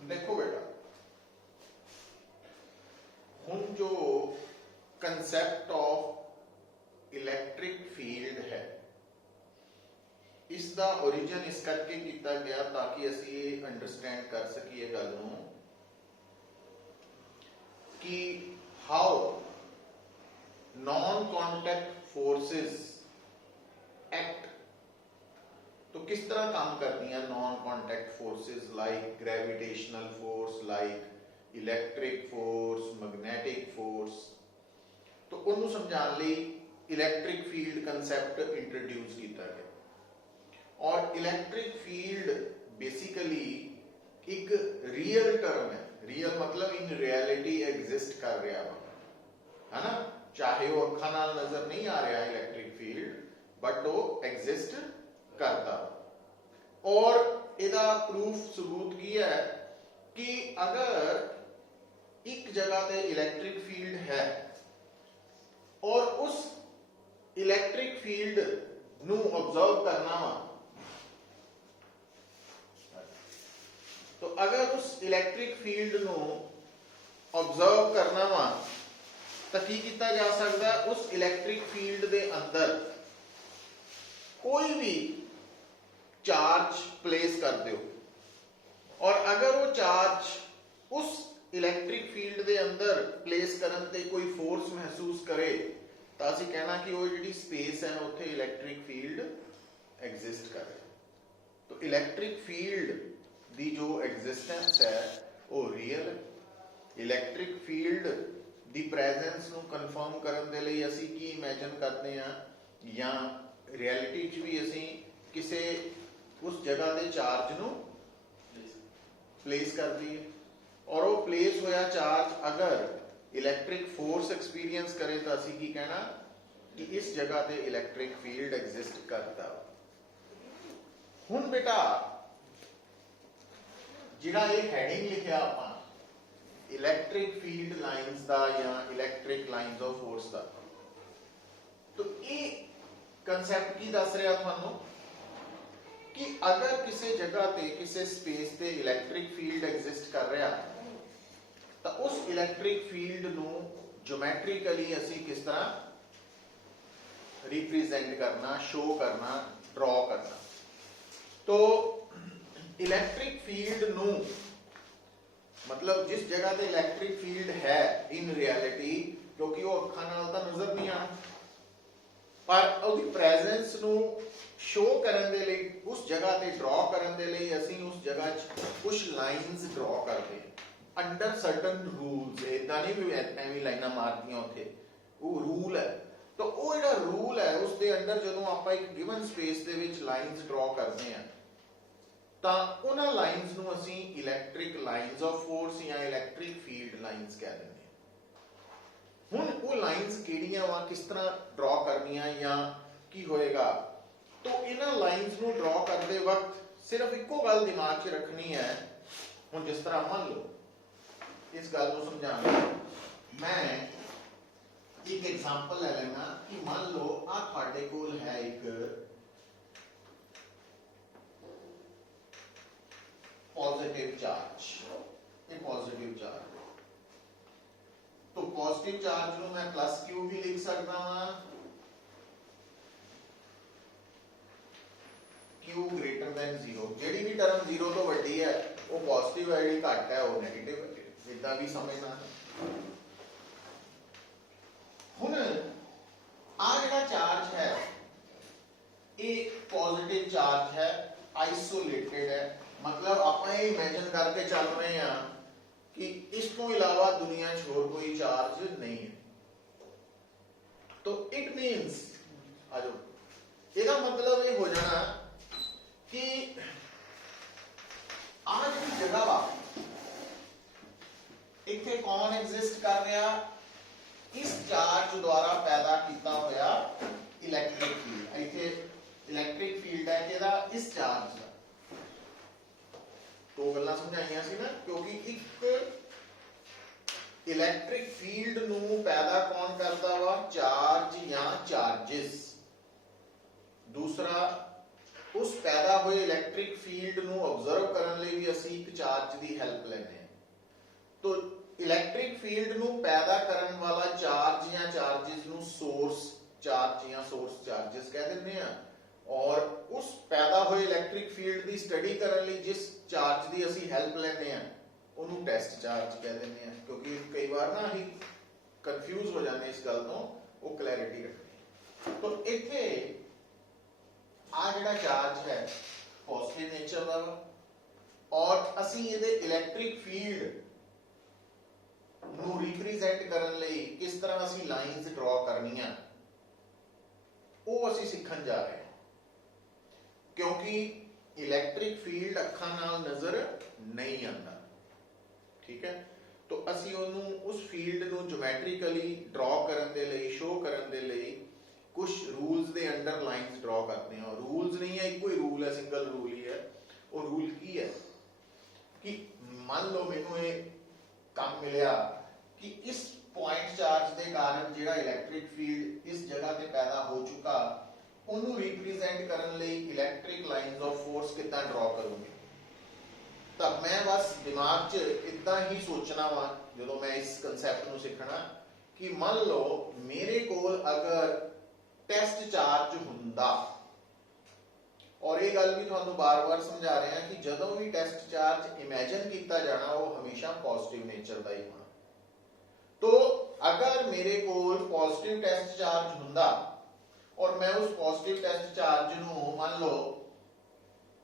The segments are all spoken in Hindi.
देखो बेटा, हुण जो कंसैप्ट ऑफ इलैक्ट्रिक फील्ड है, इसका ओरिजिन इस करके किया गया ताकि असी ये अंडरस्टैंड कर सकीए गल नूं कि how non contact forces act, तो किस तरह काम करती हैं non contact forces like gravitational force, like electric force, magnetic force. तो उन्होंने समझाने लई इलैक्ट्रिक फील्ड कंसैप्ट इंट्रोड्यूस किया गया। और इलैक्ट्रिक फील्ड बेसिकली एक रियल टर्म है, रियल मतलब इन रियलिटी एग्जिस्ट कर रहा है ना, चाहे वो अखा नाल नजर नहीं आ रहा इलैक्ट्रिक फील्ड, बट वो एग्जिस्ट करता। और इसका प्रूफ सबूत की है कि अगर एक जगह पे इलैक्ट्रिक फील्ड है और उस इलैक्ट्रिक फील्ड नू ऑब्जर्व करना वा, तो अगर उस इलैक्ट्रिक फील्ड नू ऑब्जर्व करना वा तो की किया जा सकता है, उस इलैक्ट्रिक फील्ड दे अंदर कोई भी चार्ज प्लेस कर दो, और अगर वो चार्ज उस इलैक्ट्रिक फील्ड दे अंदर प्लेस करन ते कोई फोर्स महसूस करे तो असी कहना कि वो जी स्पेस है उत्थे इलैक्ट्रिक फील्ड एग्जिस्ट करे। तो इलैक्ट्रिक फील्ड दी जो एग्जिस्टेंस है वो रियल है। इलैक्ट्रिक फील्ड दी प्रेजेंस नू कन्फर्म करन दे लई असी की इमेजिन करते हैं, या रियलिटी च भी असी किसे उस जगह दे चार्ज नू प्लेस कर दिए, और वो प्लेस होया चार्ज अगर इलैक्ट्रिक फोर्स एक्सपीरियंस करे तो असी की कहना कि इस जगह ते इलैक्ट्रिक फील्ड एग्जिस्ट करता। हुण बेटा जिहड़ा ये हेडिंग लिखिया आपां इलैक्ट्रिक फील्ड लाइन्स दा या इलैक्ट्रिक लाइन्स ऑफ फोर्स दा, तो ये कंसैप्ट की दस रहा थानू कि अगर किसी जगह ते किसी स्पेस ते इलैक्ट्रिक फील्ड एग्जिस्ट कर रहा तो उस इलैक्ट्रिक फील्ड नू ज्योमैट्रिकली असी किस तरह रिप्रेजेंट करना, शो करना, ड्रॉ करना। तो इलैक्ट्रिक फील्ड नू मतलब जिस जगह ते इलैक्ट्रिक फील्ड है इन रियलिटी, क्योंकि वो अखां नाल तां नजर नहीं आना, पर उसकी प्रेजेंस नू शो करन दे लई, उस जगह ते ड्रॉ करन दे लई असी उस जगह कुछ लाइन्स ड्रॉ करते हैं अंडर सर्टन रूल्स। इदां नहीं भी एवं लाइनां मारदियां उत्थे, वो रूल है। तो वो जिहड़ा रूल है उस दे अंडर जदों आपां एक गिवन स्पेस दे विच लाइन्स ड्रॉ करते हैं तां उन्हां लाइन्स नू असी इलैक्ट्रिक लाइन्स ऑफ फोर्स या इलैक्ट्रिक फील्ड लाइन्स कह दिंदे हैं। हुण वो लाइन्स किहड़ियां वा, किस तरह ड्रॉ करनियां या की होएगा, तो इन्हां लाइन्स नू ड्रॉ करते वक्त सिर्फ इक्को गल दिमाग च रखनी है। हुण जिस तरह मान लो इस गल को समझाने मैं एक एग्जांपल ले लेना कि मान लो आ तुहाडे कोल है एक पॉजिटिव चार्ज, ये पॉजिटिव चार्ज, तो पॉजिटिव चार्ज नू मैं प्लस क्यू भी लिख सकता हां, क्यू ग्रेटर दैन 0। जेडी भी टर्म 0 तो वड्डी है वो पॉजिटिव है, जेडी घट है वो नेगेटिव है, इदा भी समझना। हुण आ जिहड़ा चार्ज है ये पॉजिटिव चार्ज है, आइसोलेटेड है, मतलब आपां ये इमेजिन करके चल रहे हैं कि इस तो इलावा दुनिया च होर कोई चार्ज नहीं है। तो इट मीन्स आ जाओ, इसका मतलब ये हो जाना कि आज की जगह वा इत्थे कौन एग्जिस्ट कर रहा, इस चार्ज द्वारा पैदा किया होया इलैक्ट्रिक फील्ड। इत्थे इलैक्ट्रिक फील्ड है किहदा, इस चार्ज का। तो गल्लां समझाइयां सी ना, क्योंकि एक इलैक्ट्रिक फील्ड नू पैदा कौन करता वा, चार्ज या चार्जेस। दूसरा उस पैदा हुए इलैक्ट्रिक फील्ड नू ऑब्जर्व करने लिए भी ਅਸੀਂ ਇੱਕ ਚਾਰਜ ਦੀ ਹੈਲਪ ਲੈਂਦੇ ਹਾਂ। तो इलैक्ट्रिक फील्ड ਨੂੰ ਪੈਦਾ ਕਰਨ ਵਾਲਾ ਚਾਰਜ ਜਾਂ ਚਾਰजेस ਨੂੰ सोर्स चार्ज ਜਾਂ सोर्स चार्जेस ਕਹਿ ਦਿੰਦੇ ਆ। और उस पैदा होए इलैक्ट्रिक फील्ड ਦੀ स्टडी ਕਰਨ ਲਈ जिस चार्ज ਦੀ ਅਸੀਂ ਹੈਲਪ ਲੈਂਦੇ ਆ ਉਹਨੂੰ ਟੈਸਟ ਚਾਰਜ ਕਹਿ ਦਿੰਦੇ ਆ। ਕਿਉਂਕਿ ਕਈ ਵਾਰ ਨਾ ਅਸੀਂ ਕਨਫਿਊਜ਼ ਹੋ ਜਾਂਦੇ ਇਸ ਗੱਲ ਤੋਂ, ਉਹ ਕਲੈਰਿਟੀ ਰੱਖਣੀ। तो ਇੱਥੇ ਆ ਜਿਹੜਾ ਚਾਰਜ ਹੈ ਪੋਜ਼ਿਟਿਵ ਨੇਚਰ ਦਾ ਵਾ, ਔਰ ਅਸੀਂ ਇਹਦੇ ਇਲੈਕਟ੍ਰਿਕ ਫੀਲਡ ਨੂੰ ਰਿਪਰੈਜ਼ੈਂਟ ਕਰਨ ਲਈ ਕਿਸ ਤਰ੍ਹਾਂ ਅਸੀਂ ਲਾਈਨਸ ਡਰਾ ਕਰਨੀਆਂ ਉਹ ਅਸੀਂ ਸਿੱਖਣ ਜਾ ਰਹੇ ਹਾਂ। ਕਿਉਂਕਿ ਇਲੈਕਟ੍ਰਿਕ ਫੀਲਡ ਅੱਖਾਂ ਨਾਲ ਨਜ਼ਰ ਨਹੀਂ ਆਉਂਦਾ, ਠੀਕ ਹੈ। तो ਅਸੀਂ ਉਹਨੂੰ ਉਸ ਫੀਲਡ ਨੂੰ ਜਿਓਮੈਟ੍ਰਿਕਲੀ ਡਰਾ ਕਰਨ ਦੇ ਲਈ, ਸ਼ੋ ਕਰਨ ਦੇ ਲਈ ਕੁਝ ਰੂਲਸ ਦੇ ਅੰਡਰ ਲਾਈਨਸ ਡਰਾ ਕਰਦੇ ਹਾਂ। ਰੂਲਸ ਨਹੀਂ ਹੈ, ਇੱਕੋ ਹੀ ਰੂਲ ਹੈ, ਸਿੰਗਲ ਰੂਲ ਹੀ ਹੈ। ਉਹ ਰੂਲ ਕੀ ਹੈ ਕਿ ਮੰਨ ਲਓ ਮੈਨੂੰ ਇਹ ਕੰਮ ਮਿਲਿਆ कि इस पॉइंट चार्ज के कारण ਜਿਹੜਾ इलैक्ट्रिक फील्ड इस जगह पे पैदा हो चुका ਉਹਨੂੰ रिप्रेजेंट ਕਰਨ ਲਈ इलैक्ट्रिक लाइंस ऑफ फोर्स कितना ड्रॉ करूंगी। ਤਾਂ ਮੈਂ ਬਸ ਦਿਮਾਗ 'ਚ ਇਦਾਂ ਹੀ ਸੋਚਣਾ ਵਾ ਜਦੋਂ ਮੈਂ ਇਸ ਕਨਸੈਪਟ ਨੂੰ ਸਿੱਖਣਾ ਕਿ ਮੰਨ ਲਓ ਮੇਰੇ ਕੋਲ ਅਗਰ ਟੈਸਟ ਚਾਰਜ ਹੁੰਦਾ, और ये गल भी ਤੁਹਾਨੂੰ ਬਾਰ-ਬਾਰ ਸਮਝਾ ਰਹੇ ਹਾਂ ਕਿ ਜਦੋਂ ਵੀ ਟੈਸਟ ਚਾਰਜ ਇਮੇजिन ਕੀਤਾ ਜਾਣਾ ਉਹ ਹਮੇਸ਼ਾ ਪੋਜ਼ਿਟਿਵ ਨੇਚਰ ਦਾ ਹੀ ਹੋਣਾ। तो अगर मेरे कोल पॉजिटिव टेस्ट चार्ज हुंदा और मैं उस पॉजिटिव टेस्ट चार्ज नूं मान लो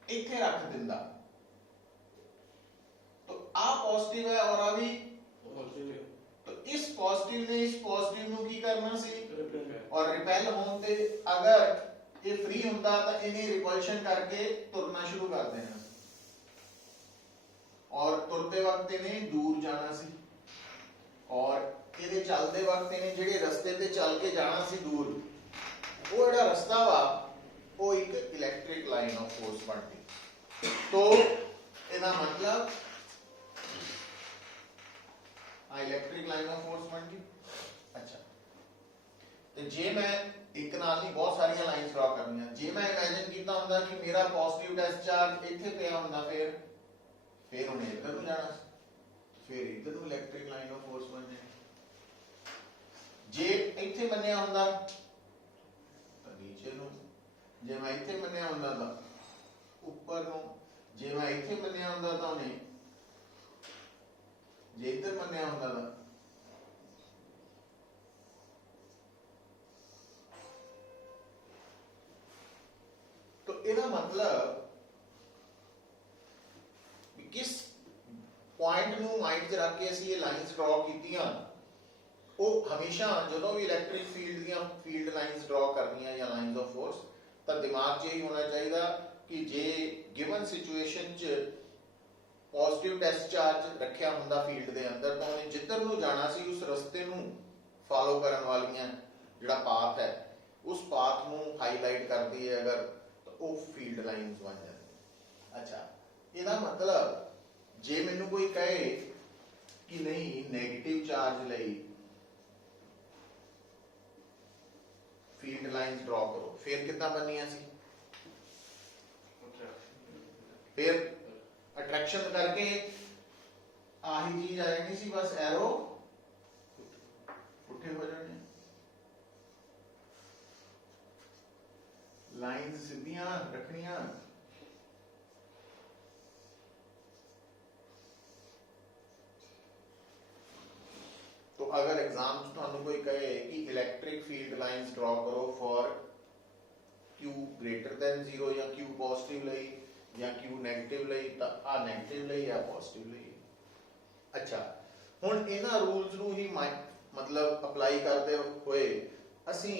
इत्थे रख दिंदा, तो आ पॉजिटिव है और आ भी पॉजिटिव है, तो इस पॉजिटिव ने इस पॉजिटिव नूं की करना सी और रिपेल होण ते अगर ये फ्री हुंदा तां इहने रिपल्शन करके तुरना शुरू कर देना और तुरते वक्त इहने दूर जाना सी। और ਇਹਦੇ ਚੱਲਦੇ ਵਕਤ ਇਹਨੇ ਜਿਹੜੇ ਰਸਤੇ ਤੇ ਚੱਲ ਕੇ ਜਾਣਾ ਸੀ ਦੂਰ, ਉਹ ਜਿਹੜਾ ਰਸਤਾ ਵਾ ਉਹ ਇੱਕ ਇਲੈਕਟ੍ਰਿਕ ਲਾਈਨ ਆਫ ਫੋਰਸ ਬਣ ਗਈ। तो ਇਹਦਾ ਮਤਲਬ ਆ ਇਲੈਕਟ੍ਰਿਕ ਲਾਈਨ ਆਫ ਫੋਰਸ ਬਣ ਗਈ। ਅੱਛਾ, ਤੇ ਜੇ ਮੈਂ ਇੱਕ ਨਾਲ ਨਹੀਂ ਬਹੁਤ ਸਾਰੀਆਂ ਲਾਈਨਸ ਡਰਾ ਕਰਨੀਆਂ, ਜੇ ਮੈਂ ਇਮੇजिन ਕੀਤਾ ਹੁੰਦਾ ਕਿ ਮੇਰਾ ਪੋਜ਼ਿਟਿਵ ਟੈਸਟ ਚਾਰਜ ਇੱਥੇ ਪਿਆ ਹੁੰਦਾ, ਫਿਰ ਉਹਨੇ ਇੱਧਰ ਨੂੰ ਜਾਣਾ ਸੀ, फिर इधर ਨੂੰ इलैक्ट्रिक लाइन ऑफ फोर्स बन जाए। जे ਇੱਥੇ ਮੰਨਿਆ ਹੁੰਦਾ ਤਾਂ ਨੀਚੇ ਨੂੰ, ਜੇ ਮੈਂ ਇੱਥੇ ਮੰਨਿਆ ਹੁੰਦਾ ਤਾਂ ਉੱਪਰ ਨੂੰ, ਜੇ ਮੈਂ ਇੱਥੇ ਮੰਨਿਆ ਹੁੰਦਾ ਤਾਂ ਉਹਨੇ, ਜੇ ਇੱਧਰ ਮੰਨਿਆ ਹੁੰਦਾ ਤਾਂ तो ਇਹਦਾ मतलब किस पॉइंट ਨੂੰ ਮਾਈਂਡ 'ਚ ਰੱਖ ਕੇ ਅਸੀਂ ਇਹ ਲਾਈਨਸ ਡਰਾ ਕੀਤੀਆਂ, ਉਹ ਹਮੇਸ਼ਾ ਜਦੋਂ ਵੀ ਇਲੈਕਟ੍ਰਿਕ ਫੀਲਡ ਦੀਆਂ ਫੀਲਡ ਲਾਈਨਸ ਡਰਾ ਕਰਨੀਆਂ ਜਾਂ ਲਾਈਨਸ ਆਫ ਫੋਰਸ, ਤਾਂ ਦਿਮਾਗ 'ਚ ਇਹ ਹੋਣਾ ਚਾਹੀਦਾ ਕਿ ਜੇ ਗਿਵਨ ਸਿਚੁਏਸ਼ਨ 'ਚ ਪੋਜ਼ਿਟਿਵ ਟੈਸਟ ਚਾਰਜ ਰੱਖਿਆ ਹੁੰਦਾ ਫੀਲਡ ਦੇ ਅੰਦਰ, ਤਾਂ ਉਹਨੇ ਜਿੱਧਰ ਨੂੰ ਜਾਣਾ ਸੀ ਉਸ ਰਸਤੇ ਨੂੰ ਫਾਲੋ ਕਰਨ ਵਾਲੀਆਂ ਜਿਹੜਾ ਪਾਥ ਹੈ ਉਸ ਪਾਥ ਨੂੰ ਹਾਈਲਾਈਟ ਕਰਦੀ ਹੈ ਅਗਰ, ਤਾਂ ਉਹ ਫੀਲਡ ਲਾਈਨਸ ਬਣ ਜਾਂਦੀ। ਅੱਛਾ, ਇਹਦਾ ਮਤਲਬ ਜੇ ਮੈਨੂੰ ਕੋਈ ਕਹੇ ਕਿ ਨਹੀਂ ਨੈਗੇਟਿਵ ਚਾਰਜ ਲਈ ਫੀਲਡ ਲਾਈਨਸ ਡਰਾ ਕਰੋ, ਫਿਰ ਕਿੱਦਾਂ ਬਣਨੀਆਂ ਸੀ? ਫਿਰ ਅਟਰੈਕਸ਼ਨ ਕਰਕੇ ਆਹੀ ਚੀਜ਼ ਆ ਜਾਣੀ ਸੀ, ਬਸ ਐਰੋ ਉੱਠੇ ਹੋ ਜਾਣੇ, ਲਾਈਨਸ ਸਿੱਧੀਆਂ ਰੱਖਣੀਆਂ। तो अगर एग्जाम ਤੁਹਾਨੂੰ ਕੋਈ ਕਹੇ ਕਿ ਇਲੈਕਟ੍ਰਿਕ ਫੀਲਡ ਲਾਈਨਸ ਡਰਾ ਕਰੋ ਫॉर Q greater than 0 ਜਾਂ Q ਪੋਜ਼ਿਟਿਵ ਲਈ ਜਾਂ Q ਨੈਗੇਟਿਵ ਲਈ, ਤਾਂ ਆ ਨੈਗੇਟਿਵ ਲਈ ਆ ਪੋਜ਼ਿਟਿਵ ਲਈ। ਅੱਛਾ, ਹੁਣ ਇਹਨਾਂ ਰੂਲਸ ਨੂੰ ਹੀ ਮਤਲਬ ਅਪਲਾਈ ਕਰਦੇ ਹੋਏ ਅਸੀਂ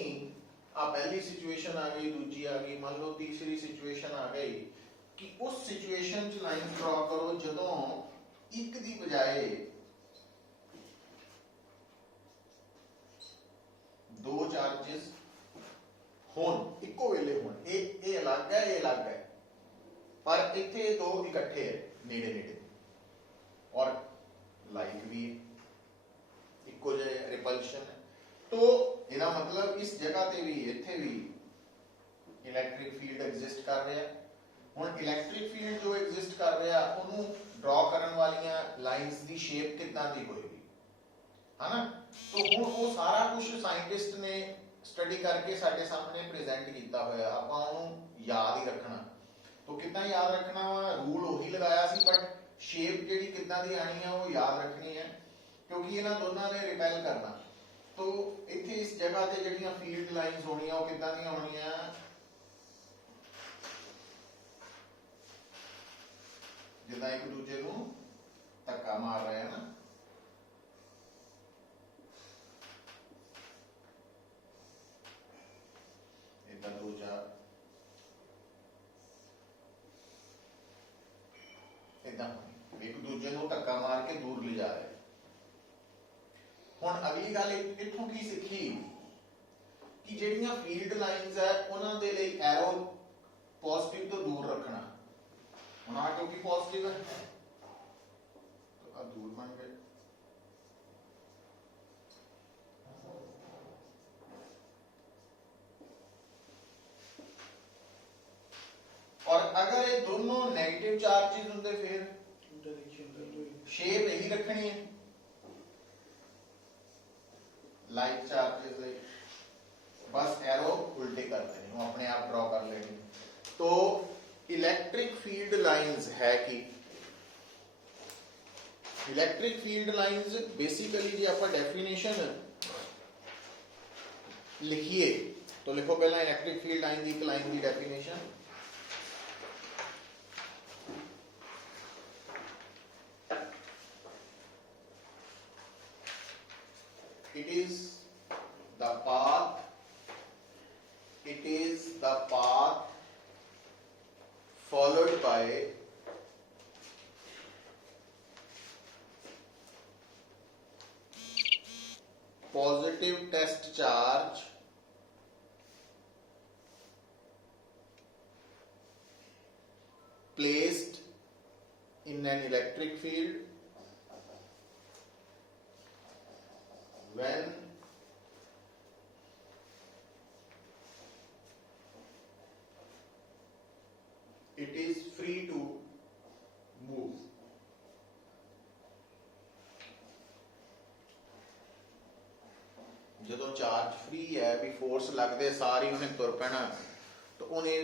ਆ ਪਹਿਲੀ ਸਿਚੁਏਸ਼ਨ ਆ ਗਈ, ਦੂਜੀ ਆ ਗਈ, ਮੰਨ ਲਓ ਤੀਸਰੀ ਸਿਚੁਏਸ਼ਨ ਆ ਗਈ ਕਿ ਉਸ ਸਿਚੁਏਸ਼ਨ 'ਚ ਲਾਈਨ ਡਰਾ ਕਰੋ ਜਦੋਂ ਇੱਕ ਦੀ ਬਜਾਏ दो चार्जेस होन, इक्को वेले होन, ये अलग है, ये अलग है, पर इत्थे दो इकट्ठे है नेड़े नेड़े और लाइक भी है, इक्को जे रिपल्शन है। तो ਇਹਦਾ मतलब इस जगह ते भी इत्थे भी इलैक्ट्रिक फील्ड एग्जिस्ट कर रहा है। ਹੁਣ ਇਲੈਕਟ੍ਰਿਕ ਫੀਲਡ ਜੋ ਐਗਜ਼ਿਸਟ ਕਰ ਰਿਹਾ ਉਹਨੂੰ ਡਰਾ ਕਰਨ ਵਾਲੀਆਂ ਲਾਈਨਸ ਦੀ ਸ਼ੇਪ ਕਿੱਦਾਂ ਦੀ ਹੋਏਗੀ, ਹਨਾ। तो ਹੁਣ ਉਹ ਸਾਰਾ ਕੁਝ ਸਾਇੰਟਿਸਟ ਨੇ ਸਟੱਡੀ ਕਰਕੇ ਸਾਡੇ ਸਾਹਮਣੇ ਪ੍ਰੈਜ਼ੈਂਟ ਕੀਤਾ ਹੋਇਆ, ਆਪਾਂ ਉਹਨੂੰ ਯਾਦ ਹੀ ਰੱਖਣਾ। तो कितना याद रखना वा, रूल ਉਹੀ ਲਗਾਇਆ ਸੀ, बट शेप ਜਿਹੜੀ ਕਿੱਦਾਂ ਦੀ ਆਣੀ ਹੈ ਉਹ ਯਾਦ ਰੱਖਣੀ ਹੈ, ਕਿਉਂਕਿ ਇਹਨਾਂ ਦੋਨਾਂ ਨੇ ਰਿਪੈਲ ਕਰਨਾ। तो ਇੱਥੇ ਇਸ ਜਗ੍ਹਾ ਤੇ ਜਿਹੜੀਆਂ ਫੀਲਡ ਲਾਈਨਸ ਹੋਣੀਆਂ ਉਹ ਕਿੱਦਾਂ ਦੀਆਂ ਹੋਣੀਆਂ, ਜਿੱਦਾਂ ਇੱਕ ਦੂਜੇ ਨੂੰ ਧੱਕਾ ਮਾਰ ਰਹੇ ਹਨ ਨਾ। ਇਦਾਂ ਦੂਜਾ ਇਦਾਂ ਇੱਕ ਦੂਜੇ ਨੂੰ ਧੱਕਾ ਮਾਰ ਕੇ ਦੂਰ ਲਿਜਾ ਰਹੇ। ਹੁਣ ਅਗਲੀ ਗੱਲ ਇੱਥੋਂ ਕੀ ਸਿੱਖੀ ਕਿ ਜਿਹੜੀਆਂ ਫੀਲਡ ਲਾਈਨਸ ਹੈ ਉਹਨਾਂ ਦੇ ਲਈ ਐਰੋ ਪੋਜ਼ਿਟਿਵ ਤੋਂ ਦੂਰ ਰੱਖਣਾ। ਹੁਣ ਆ ਕਿਉਂਕਿ ਪੋਜ਼ਿਟਿਵ ਹੈ ਤਾਂ ਆ ਦੂਰ ਬਣ ਗਏ, और अगर ये दोनों नेगेटिव चार्जेस होंगे फिर शेप यही रखनी है, लाइक चार्जेस है, बस एरो उल्टे कर देनी, वो अपने आप ड्रॉ कर लेनी। तो इलेक्ट्रिक फील्ड लाइंस है कि इलेक्ट्रिक फील्ड लाइंस बेसिकली जी आप डेफिनेशन लिखिए तो लिखो पहला इलेक्ट्रिक फील्ड लाइन की, एक लाइन की definition. It is the path followed by positive test charge placed in an electric field when it is free to move। ਜਦੋਂ ਚਾਰਜ ਫ੍ਰੀ ਹੈ ਵੀ ਫੋਰਸ ਲੱਗਦੇ ਸਾਰੀ ਉਹਨੇ ਤੁਰ ਪੈਣਾ, ਤਾਂ ਉਹਨੇ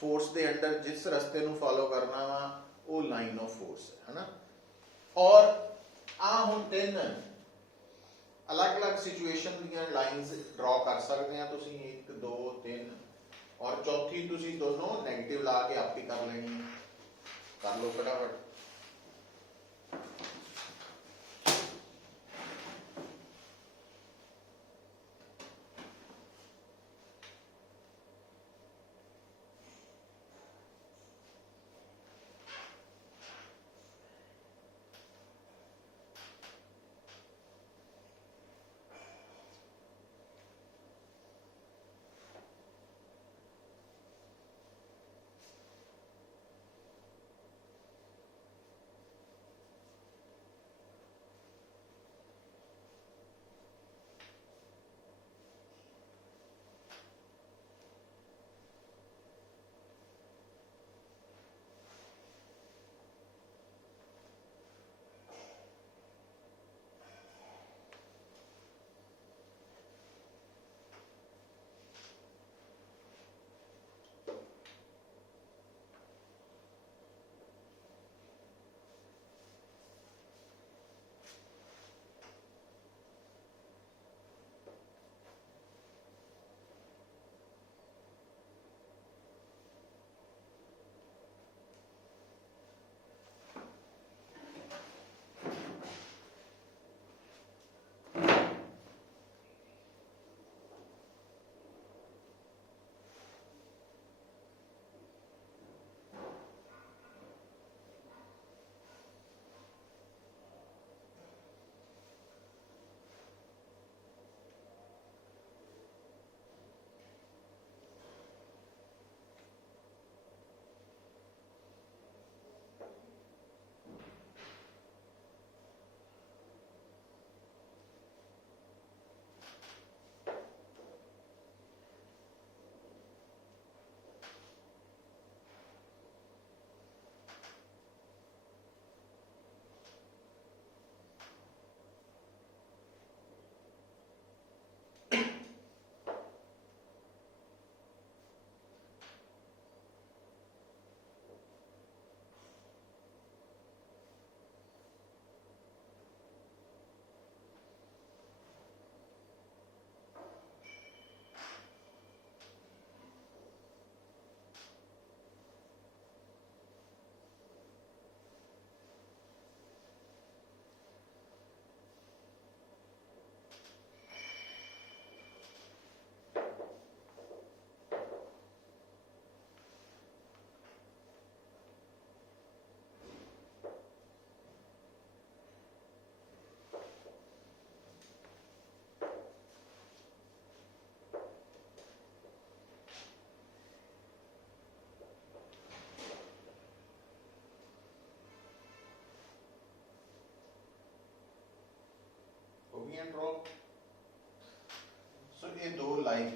ਫੋਰਸ ਦੇ ਅੰਡਰ ਜਿਸ ਰਸਤੇ ਨੂੰ ਫਾਲੋ ਕਰਨਾ ਵਾ ਉਹ ਲਾਈਨ ਆਫ ਫੋਰਸ ਹੈ ਹਨਾ। ਔਰ ਆ ਹੁਣ ਤਿੰਨ अलग-अलग सिचुएशन ਦੀਆਂ ਲਾਈਨਸ ਡਰਾ ਕਰ ਸਕਦੇ ਆ ਤੁਸੀਂ, 1 2 3, ਔਰ ਚੌਥੀ ਤੁਸੀਂ ਦੋਨੋਂ 네ਗੇਟਿਵ ਲਾ ਕੇ ਆਪੀ ਕਰ ਲੈਣੀ ਹੈ। ਕਰ ਲਓ ਫਟਾਫਟ।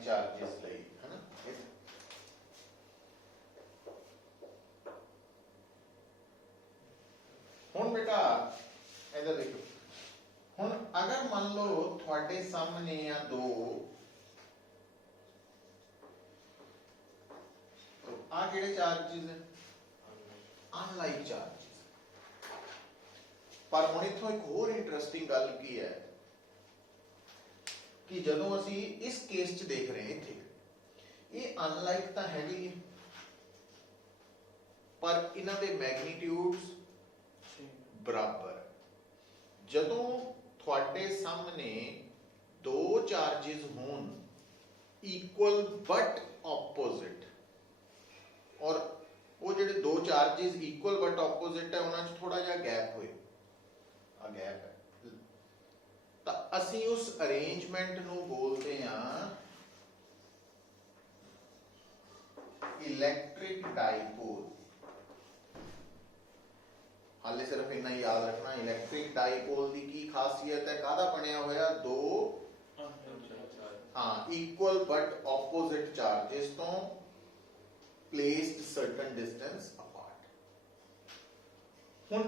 चार्जेस ਲਈ है ना। हुण बेटा इधर देखो, हुण अगर मान लो थोड़े सामने आ दो आ किहड़े चार्जेस है, अनलाइक चार्जेस। पर हुण इत्थों एक होर इंटरस्टिंग गल की है कि जदों असी इस केस च देख रहे हैं इत्थे, ये अनलाइक तो है ही है, पर इन्हां दे मैग्नीट्यूड्स बराबर। जदों थोड़े सामने दो चार्जेस होन इक्वल बट ऑपोजिट, और वो जिहड़े दो चार्जेस इक्वल बट ऑपोजिट है उन्हां च थोड़ा जिहा गैप होए, आ गैप है, तो असी उस अरेंजमेंट नूं बोलते हैं इलैक्ट्रिक डाइपोल। हाले सिर्फ इन्ना ही याद रखना, इलैक्ट्रिक डाइपोल की की खासियत है, काहदा बनिया होया, दो हाँ इक्वल बट ऑपोजिट चार्जेस तो प्लेस्ड सर्टन डिस्टेंस अपार्ट। हुण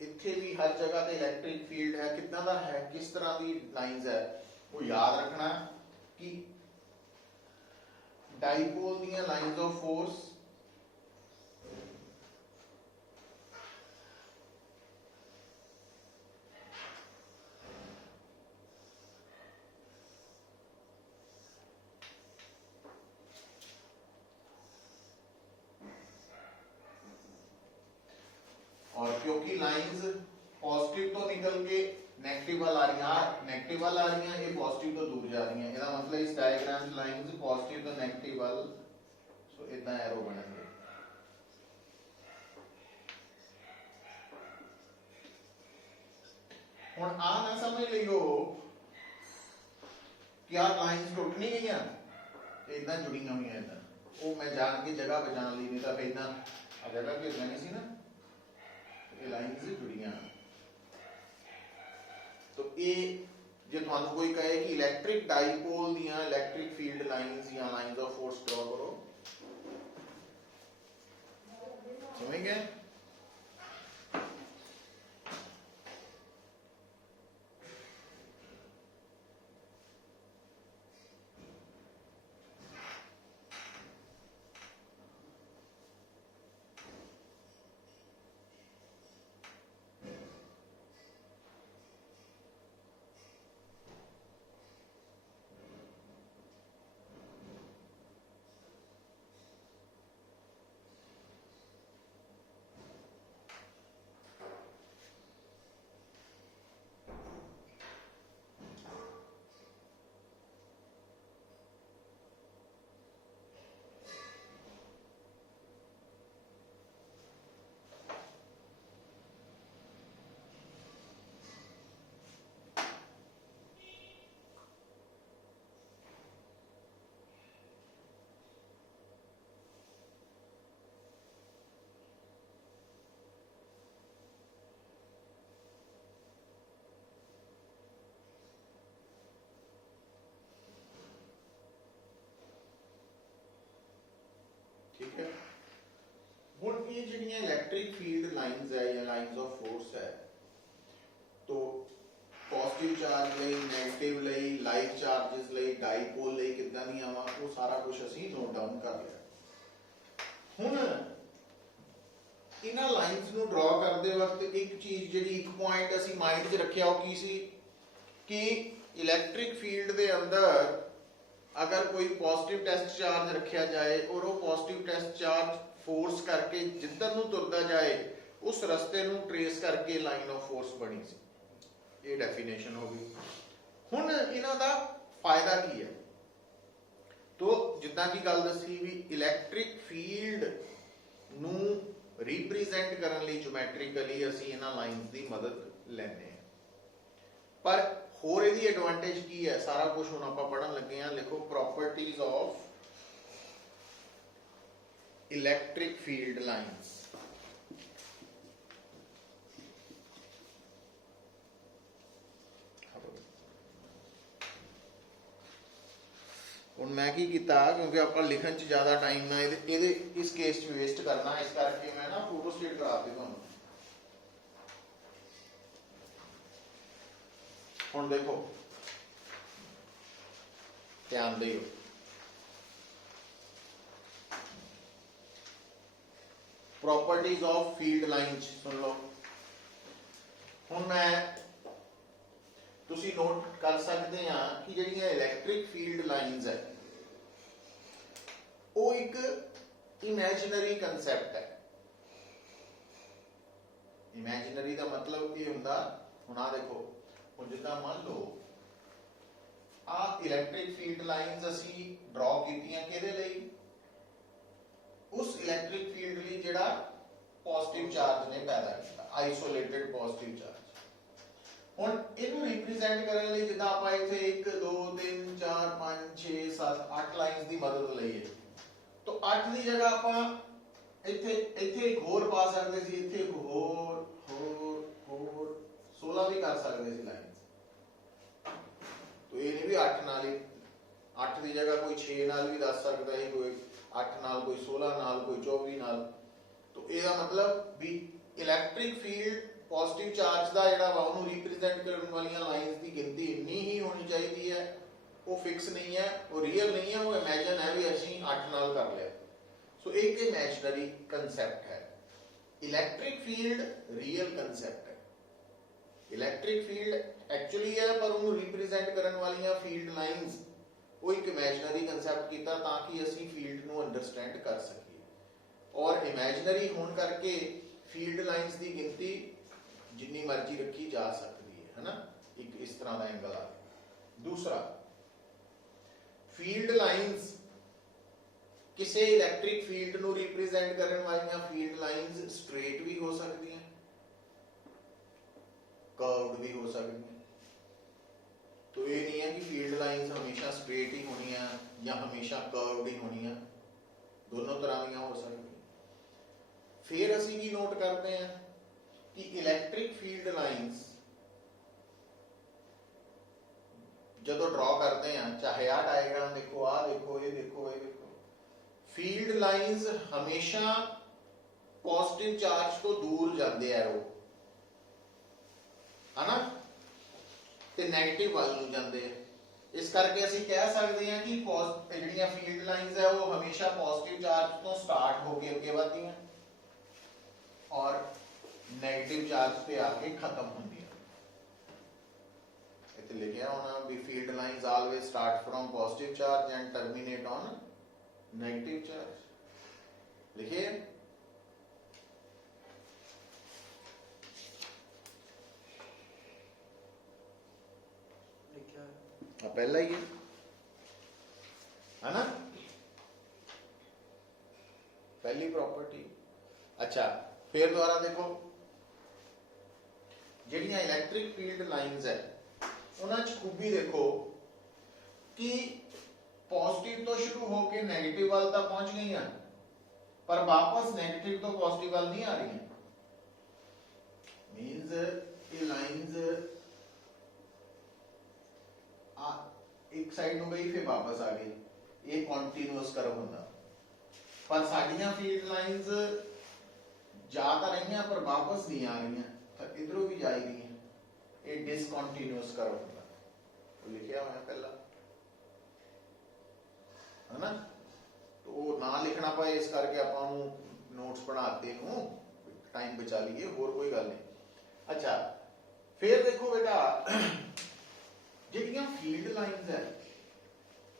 इत्थे भी हर जगह ते इलैक्ट्रिक फील्ड है, कितना दा है, किस तरह की लाइंस है, वो याद रखना कि डाइपोल दीयां लाइंस ऑफ फोर्स और क्योंकि लाइंस पॉजिटिव तो निकल के नेगेटिव वाल आ रही हैं, नेगेटिव वाल आ रही हैं, ये पॉजिटिव तो दूर जा रही हैं, इसका मतलब इस डायग्राम च लाइंस पॉजिटिव तो नेगेटिव वाल, सो इतना एरो बनेंगे। हुण आ ना समझ लियो कि यार लाइंस टुट नहीं गई, इतना जुड़ियां हुई हैं, वो मैं जान के जगह बचाने ली, नहीं तो इतना आ जगह भी नहीं सी ना, ये लाइंस जुड़ियां। तो ये जो तुहानू कोई कहे कि इलैक्ट्रिक डाइपोल दियां इलैक्ट्रिक फील्ड लाइंस या लाइंस ऑफ फोर्स ड्रॉ करो, समझ गए? ठीक है। हुण ये जिहड़ियां इलैक्ट्रिक फील्ड लाइंस है या लाइंस ऑफ फोर्स है, तो पॉजिटिव चार्ज लई, नेगेटिव लई, लाइक चार्जेस लई, डाइपोल लई किदां दी आवां, वो सारा कुछ असीं नोट डाउन कर लिया। हुण इन्हां लाइंस नूं ड्रॉ करदे वक्त एक चीज जिहड़ी एक पॉइंट असीं माइंड 'च रखिया वो की सी कि इलैक्ट्रिक फील्ड दे अंदर अगर कोई पॉजिटिव टेस्ट चार्ज रखा जाए और वो पॉजिटिव टेस्ट चार्ज फोर्स करके जिधर नूं तुरदा जाए उस रस्ते नूं ट्रेस करके लाइन ऑफ फोर्स बनी सी, ये डेफिनेशन हो गई। हुण इन्हां दा फायदा की है, तो जिद्दां की गल दसी भी इलैक्ट्रिक फील्ड नूं रिप्रेजेंट करन लई ज्योमैट्रिकली असीं इन्हां लाइन्स दी मदद लैंदे हां, पर होर इहदी एडवांटेज की है, सारा कुछ हुण आपां पढ़न लगे हां। लिखो properties of electric field lines. ਹੁਣ मैं की किया क्योंकि आप लिखन च ज़्यादा टाइम ना इस केस च वेस्ट करना, इस करके मैं ना फोटो स्टेट करा दी तुहानू। हुण देखो ध्यान दिओ, प्रॉपर्टीज ऑफ फील्ड लाइन सुन लो। हुण मैं तुसी नोट कर सकते हैं कि जिहड़ियां इलैक्ट्रिक फील्ड लाइन्स है वो एक इमेजिनरी कंसैप्ट है। इमेजिनरी का मतलब ये हुंदा, हुण आ देखो, हुण जिद्दां मान लो आ इलैक्ट्रिक फील्ड लाइन्स असी ड्रॉ कीतियां किहदे लई, उस इलैक्ट्रिक फील्ड लई जिहड़ा पॉजिटिव चार्ज ने पैदा किया, आइसोलेटेड पॉजिटिव चार्ज। हुण इहनूं रिप्रेजेंट करन लई जिद्दां आपां इत्थे 1 2 3 4 5 6 7 8 लाइन्स की मदद लईए, तो 8 की जगह आपां इत्थे एक होर पा सकदे सी, इत्थे एक होर 16 भी कर सकदे सी लाइन्स। तो ये नहीं भी 8 नाल ही, 8 की जगह कोई 6 नाल भी दस सकदा है, कोई 8 नाल, कोई 16 नाल, कोई 24 नाल। तो इसका मतलब भी इलैक्ट्रिक फील्ड पॉजिटिव चार्ज का जिहड़ा वा उहनूं रिप्रेजेंट करने वाली लाइन्स की गिनती इन्नी ही होनी चाहिए है, वो फिक्स नहीं है, वो रियल नहीं है, वो इमेजिन है भी असीं 8 नाल कर लिया। सो एक इमेजिनरी कंसैप्ट है। इलैक्ट्रिक फील्ड रियल कंसैप्ट है। इलैक्ट्रिक फील्ड एक्चुअली है, पर उन्होंने रिप्रेजेंट करने वाली फील्ड लाइन्स वो एक इमेजिनरी कंसैप्ट किया ताकि असीं फील्ड नूं अंडरस्टैंड कर सकीए। और इमेजिनरी होने करके फील्ड लाइन्स की गिनती जिन्नी मर्जी रखी जा सकती है ना, एक इस तरह का एंगल आ। दूसरा, फील्ड लाइन्स किसी इलैक्ट्रिक फील्ड नूं रिप्रेजेंट करने वाली फील्ड लाइन्स स्ट्रेट भी हो सकती हैं, कर्व्ड भी हो सकती हैं। तो ये नहीं है कि फील्ड लाइन्स हमेशा स्ट्रेट ही होनी है या हमेशा कर्व्ड ही होनी है, दोनों तरह की हो सकती। फिर असी भी नोट करते हैं कि इलैक्ट्रिक फील्ड लाइन्स जो ड्रॉ करते हैं, चाहे आ डायग्राम देखो, आ देखो, ये देखो, ये देखो, फील्ड लाइन्स हमेशा पॉजिटिव चार्ज तो दूर जाते हैं, वो है ना, ते नेगेटिव वाल नूं जाते हैं। इस करके असीं कह सकते हैं कि जिहड़ियां फील्ड लाइन्स है वो हमेशा पॉजिटिव चार्ज तो स्टार्ट होकर अगे बढ़ती हैं और नेगेटिव चार्ज पे आके खत्म होंदी है। इत्थे लिखिया होना भी field lines always start from positive charge and terminate on negative charge. लिखिए पहला ही है ना, पहली प्रॉपर्टी। अच्छा, फिर दोबारा देखो, जिहड़ियां इलैक्ट्रिक फील्ड लाइन्स है उन्हां च खूबी देखो कि पॉजिटिव तो शुरू होकर नेगेटिव वाल तक पहुंच गई हैं, पर वापस नेगेटिव तो पॉजिटिव वाल नहीं आ रही हैं। मीन्स ये लाइन्स एक साइड में गई फिर वापस आ गई, ये कॉन्टिन्यूअस कर्व होता। पर साडियां फील्ड लाइन्स जा तो रही हैं पर वापस नहीं आ रही हैं, तो इधरों भी जा रही हैं, ये डिसकॉन्टिन्यूअस कर्व होता। तो लिखा हुआ है पहला, है ना। तो ना लिखना पाए इस करके आपां नोट्स बनाते हूँ, टाइम बचा लिए, होर कोई गल नहीं। अच्छा, फिर देखो बेटा, जिहड़ियां फील्ड लाइन्स है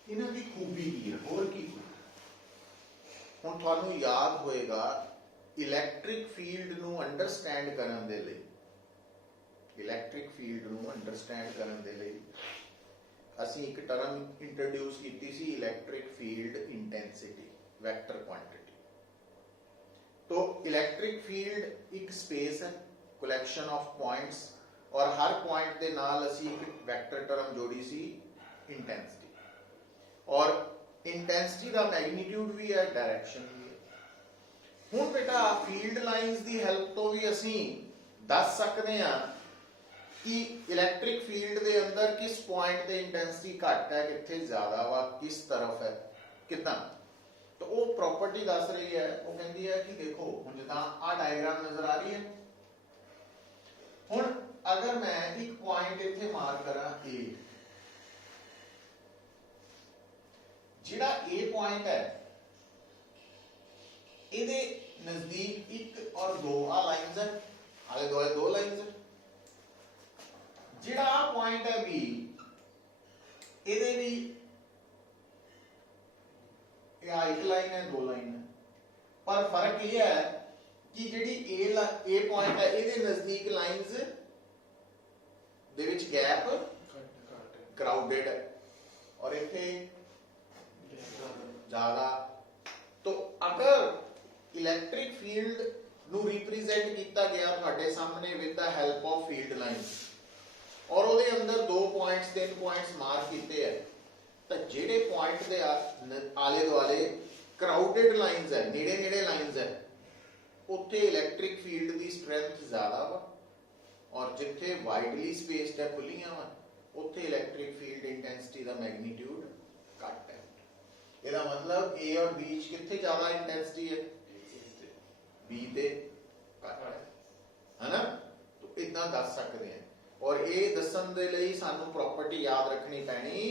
इन्हां दी खूबी की है, होर की हुण तुहानूं याद होएगा इलैक्ट्रिक फील्ड नूं अंडरस्टैंड करन दे लई, इलैक्ट्रिक फील्ड नूं अंडरस्टैंड करन दे लई असीं एक टर्म इंट्रोड्यूस कीती सी, electric field intensity, vector quantity. तो इलैक्ट्रिक फील्ड एक स्पेस है, कलैक्शन ऑफ पॉइंट्स, और हर पॉइंट के नाल असी एक वैक्टर टर्म जोड़ी सी इंटेंसिटी, और इंटेंसिटी का मैग्नीट्यूड भी है, डायरेक्शन भी है। हुण बेटा फील्ड लाइन्स की हेल्प तो भी असी दस सकते हैं कि इलैक्ट्रिक फील्ड के अंदर किस पॉइंट ते इंटेंसिटी घट है, कित्थे ज्यादा वा, किस तरफ है, कितना। तो वो प्रॉपर्टी दस रही है, वो कहती है कि देखो हुण जिद्दां आ डायग्राम नजर आ रही है, हुण अगर मैं एक पॉइंट इत्थे मार्क करा ए, जिहड़ा ए पॉइंट है इहदे नजदीक एक और दो आ लाइन्स है, आले दुआले दो लाइन्स है, जिहड़ा पॉइंट है बी, इहदे भी एक लाइन है, दो लाइन है, पर फर्क यह है कि जिहड़ी ए पॉइंट है इहदे नजदीक lines they which gap crowded है और इत्थे ज्यादा। तो अगर इलैक्ट्रिक फील्ड नू रिप्रेजेंट किया गया तुहाडे सामने with the help of field lines और ਉਹਦੇ अंदर दो पॉइंट्स तीन पॉइंट्स मार्क किए हैं, तो ਜਿਹੜੇ पॉइंट ਦੇ आले दुआले क्राउडेड लाइन्स है, नेड़े नेड़े लाइन्स है, उत्थे इलैक्ट्रिक फील्ड की स्ट्रेंथ ज्यादा वा और जिथे वाइडली स्पेस्ड है, खुलियां वा, उत्थे इलैक्ट्रिक फील्ड इंटेंसिटी का मैग्नीट्यूड घट है। ਇਹਦਾ मतलब ए और बी च किथे ज्यादा इंटेंसिटी है, बी ते घट है ना। तो इतना दस सकते हैं और ये दसन दे लई सानू प्रॉपर्टी याद रखनी पैनी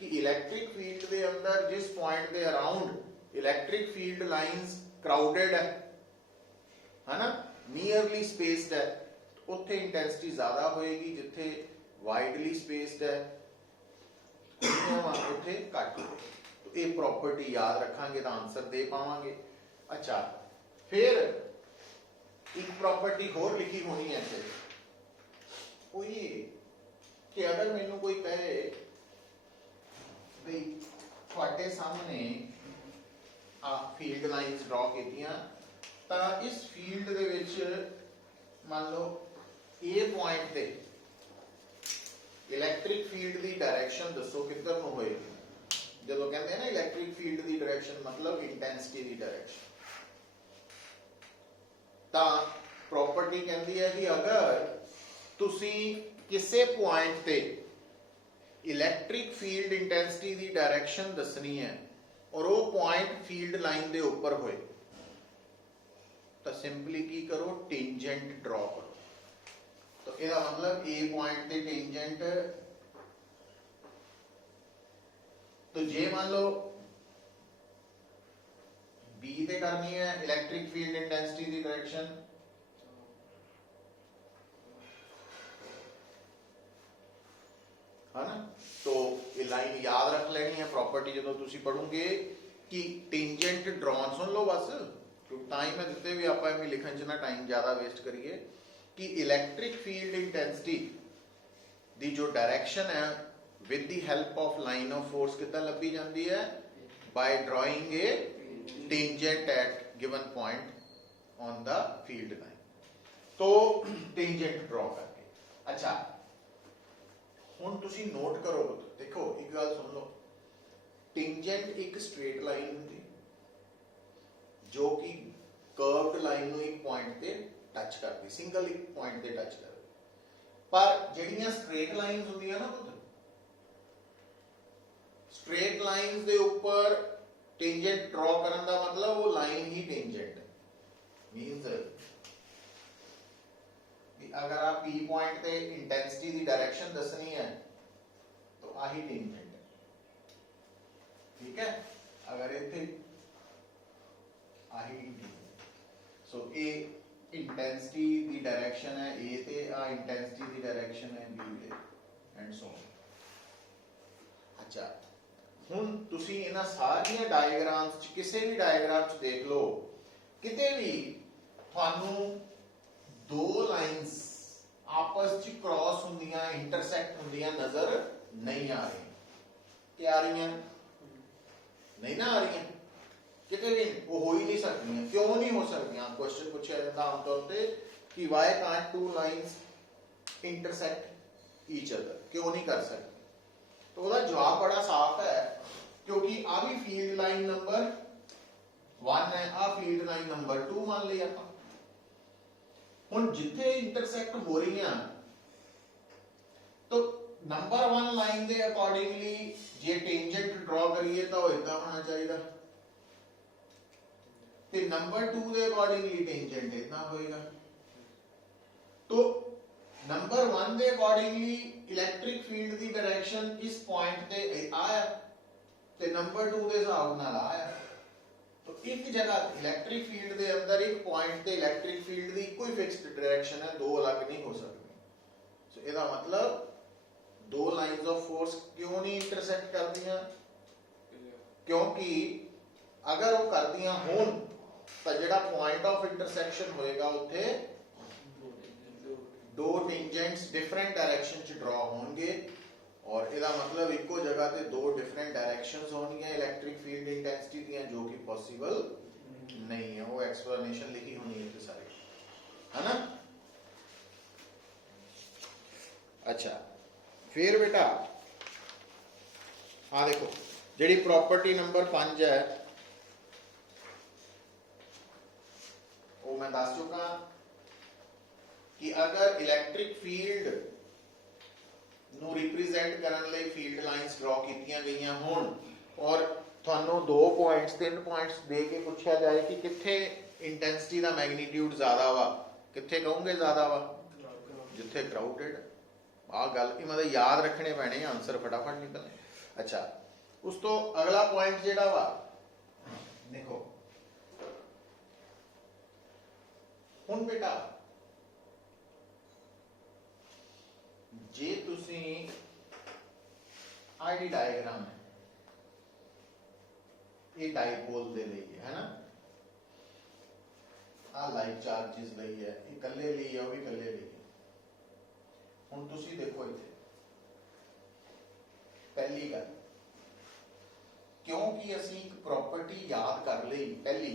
कि इलैक्ट्रिक फील्ड के अंदर जिस पॉइंट के around electric field lines crowded है ना, नियरली स्पेस्ड है, उत्थे इंटेंसिटी ज्यादा होएगी, जिथे वाइडली स्पेस्ड है उत्थे घट। तो ये प्रॉपर्टी याद रखांगे तो आंसर दे पावांगे। अच्छा, फिर एक प्रॉपर्टी होर लिखी होनी है इत्थे, वो ये कि अगर मैनू कोई कहे भी तुहाडे सामने आ फील्ड लाइन्स ड्रॉ कीतियां, तां इस फील्ड दे विच मान लो ए पॉइंट ते इलैक्ट्रिक फील्ड की डायरैक्शन दसो किधर नूं होएगी। जदों कहते हैं ना इलैक्ट्रिक फील्ड की डायरैक्शन मतलब इंटेंसिटी की डायरैक्शन, तां प्रॉपर्टी कहती है कि अगर तुसी किसी पॉइंट ते इलैक्ट्रिक फील्ड इंटेंसिटी की डायरैक्शन दसनी है और वो पॉइंट फील्ड लाइन के ऊपर होए, तो सिंपली की करो, टेंजेंट ड्रॉ करो। तो इसका मतलब ए पॉइंट ते टेंजेंट, तो जे मान लो बी ते करनी है इलैक्ट्रिक फील्ड इंटेंसिटी की डायरेक्शन, है ना। तो ये लाइन याद रख लेनी है प्रॉपर्टी जो तुसी पढ़ोगे कि टेंजेंट ड्रॉन, सुन लो बस, टाइम है दिते भी आप लिखन च ना टाइम ज्यादा वेस्ट करिए, कि इलैक्ट्रिक फील्ड इंटेंसिटी दी जो डायरेक्शन है with the help of line of force कितना लभी जाती है, bye drawing a tangent at given point on the field line. तो टेंजेंट ड्रॉ करके। अच्छा, हुण तुसी नोट करो, देखो एक गल सुन लो, टेंजेंट एक स्ट्रेट लाइन होंदी जो कि कर्व्ड लाइन नूं एक पॉइंट ते टच करदी, सिंगल एक पॉइंट ते टच करदी, पर जिहड़ियां स्ट्रेट लाइन्स होंदियां ना पुੱਤ, स्ट्रेट लाइन्स दे ऊपर टेंजेंट ड्रॉ करन दा मतलब वो लाइन ही टेंजेंट मींस अगर आप पी पॉइंट ते इंटेंसिटी की डायरेक्शन दसनी है तो आही टेंजेंट है, ठीक है। अगर इथे आही टेंजेंट, सो ए इंटेंसिटी की डायरेक्शन है ए ते, आ इंटेंसिटी की डायरेक्शन है बी ते, एंड सो ऑन। अच्छा, हुण तुसी इन्हां सारियां डायग्राम्स च किसी भी डायग्राम च देख लो, किते भी तुहानू दो लाइन्स आपस च क्रॉस होंदियां, इंटरसेक्ट होंदियां नजर नहीं आ रही। क्या आ रही हैं? नहीं ना आ रही हैं, कितने भी वो हो ही नहीं सकती। क्यों नहीं हो सकती? क्वेश्चन पूछा जाता है आमतौर पे कि why can't two lines intersect each other, क्यों नहीं कर सकती? तो उसका जवाब बड़ा साफ है, क्योंकि आ भी फील्ड लाइन नंबर 1 है, आ फील्ड लाइन नंबर 2 मान लिया। हुण जिथे इंटरसेक्ट हो रही हैं तो नंबर 1 लाइन के अकॉर्डिंगली जे टेंजेंट ड्रॉ करिए तो इदा होना चाहिए, ते नंबर 2 के अकॉर्डिंगली टेंजेंट इदा होएगा। तो नंबर 1 के अकॉर्डिंगली इलैक्ट्रिक फील्ड की डायरेक्शन इस पॉइंट ते आया, ते नंबर 2 के हिसाब नाल आया। तो एक जगह इलैक्ट्रिक फील्ड के अंदर एक पॉइंट ते इलैक्ट्रिक फील्ड की कोई फिक्स्ड डायरेक्शन है, दो अलग नहीं हो सकती। सो इसका मतलब दो लाइंस ऑफ फोर्स क्यों नहीं इंटरसेक्ट करदियां, क्योंकि अगर वो करदियां होन तो जिहड़ा पॉइंट ऑफ इंटरसेक्शन होएगा उत्थे दो टेंजेंट्स डिफरेंट डायरेक्शन च ड्रॉ होंगे, और इसका मतलब एको जगह पे दो डिफरेंट डायरेक्शंस होंगी इलैक्ट्रिक फील्ड इंटेंसिटी दियां, जो कि पॉसिबल नहीं है। वो एक्सप्लेनेशन लिखी होनी है सारी, है ना। अच्छा फिर बेटा हाँ देखो जी प्रॉपर्टी नंबर 5 है वो मैं दस चुका कि अगर इलैक्ट्रिक फील्ड ਨੂੰ रिप्रेजेंट करने ਲਈ फील्ड लाइन्स ड्रॉ कीतियां गईयां होण और ਤੁਹਾਨੂੰ 2 पॉइंट्स 3 पॉइंट्स दे के पूछा जाए कि कित्थे इंटेंसिटी का मैग्नीट्यूड ज्यादा वा, कित्थे कहोगे ज्यादा वा, जिथे क्राउडेड। आ गल मतलब याद रखने पैने, आंसर फटाफट निकलने। अच्छा उस तो अगला पॉइंट जेड़ा वा देखो हुण बेटा जे तुसी आईडी डायग्राम है ये डाइपोल दे लिए है ना, आ लाइक चार्जेस ਲਈ है, ये कल्ले ਲਈ है, वो भी कल्ले ਲਈ है। हुण तुसी देखो इत्थे पहली गल क्योंकि असी एक प्रॉपर्टी याद कर ली पहली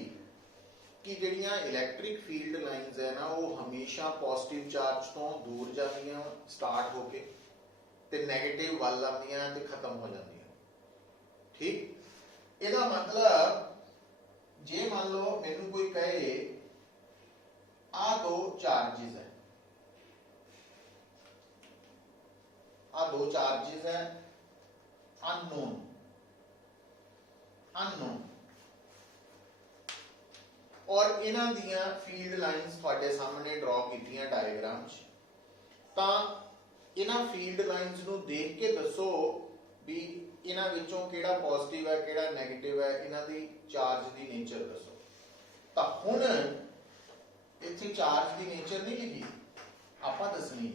कि जिहड़ियां इलैक्ट्रिक फील्ड लाइन्स है ना वो हमेशा पॉजिटिव चार्ज तो दूर जांदियां स्टार्ट होके ते नैगेटिव वाल आंदियां ते खत्म हो जांदियां। ठीक इहदा मतलब जे मान लो मैनू कोई कहे आ दो चार्जेस है, आ दो चार्जेस है अननोन अननोन और इन्हां दियां फील्ड लाइन्स तुहाडे सामने ड्रॉ कीतियां डायग्राम च, तां इन्हां फील्ड लाइन्स नूं देख के दसो भी इन्हां विचों किहड़ा पॉजिटिव है किहड़ा नैगेटिव है, इन्हां दी चार्ज दी नेचर दसो। तां हुण इत्थे चार्ज दी नेचर नहीं लिखी, आपां दसनी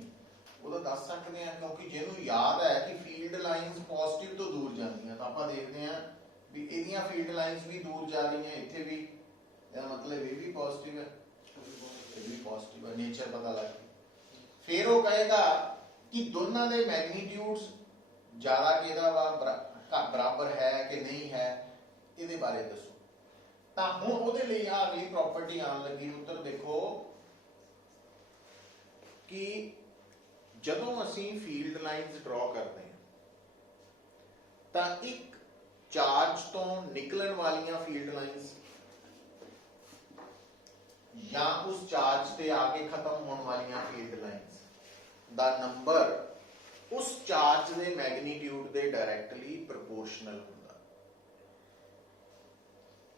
वो तो दस सकते हैं क्योंकि जिन्होंने याद है कि फील्ड लाइन्स पॉजिटिव तो दूर जाती तो आप देखते हैं भी इहदियां फील्ड लाइन्स भी दूर जा रही हैं, इत्थे भी मतलब ये भी पॉजिटिव है ये भी पॉजिटिव है, नेचर पता लग गई। फिर वो कहेगा कि दोनों के मैग्नीट्यूड्स ज्यादा किहदा वा बराबर है कि नहीं है, इहदे बारे दसो। तां हुण उहदे लई आ अगली प्रॉपर्टी आन लगी, उत्तर देखो कि जदों असी फील्ड लाइन्स ड्रॉ करते हैं तो एक चार्ज तो निकलन वालियां फील्ड लाइन्स या उस चार्ज से आके खत्म होने वालियां फील्ड लाइन्स दा नंबर उस चार्ज के मैग्नीट्यूड के डायरैक्टली प्रोपोर्शनल होता।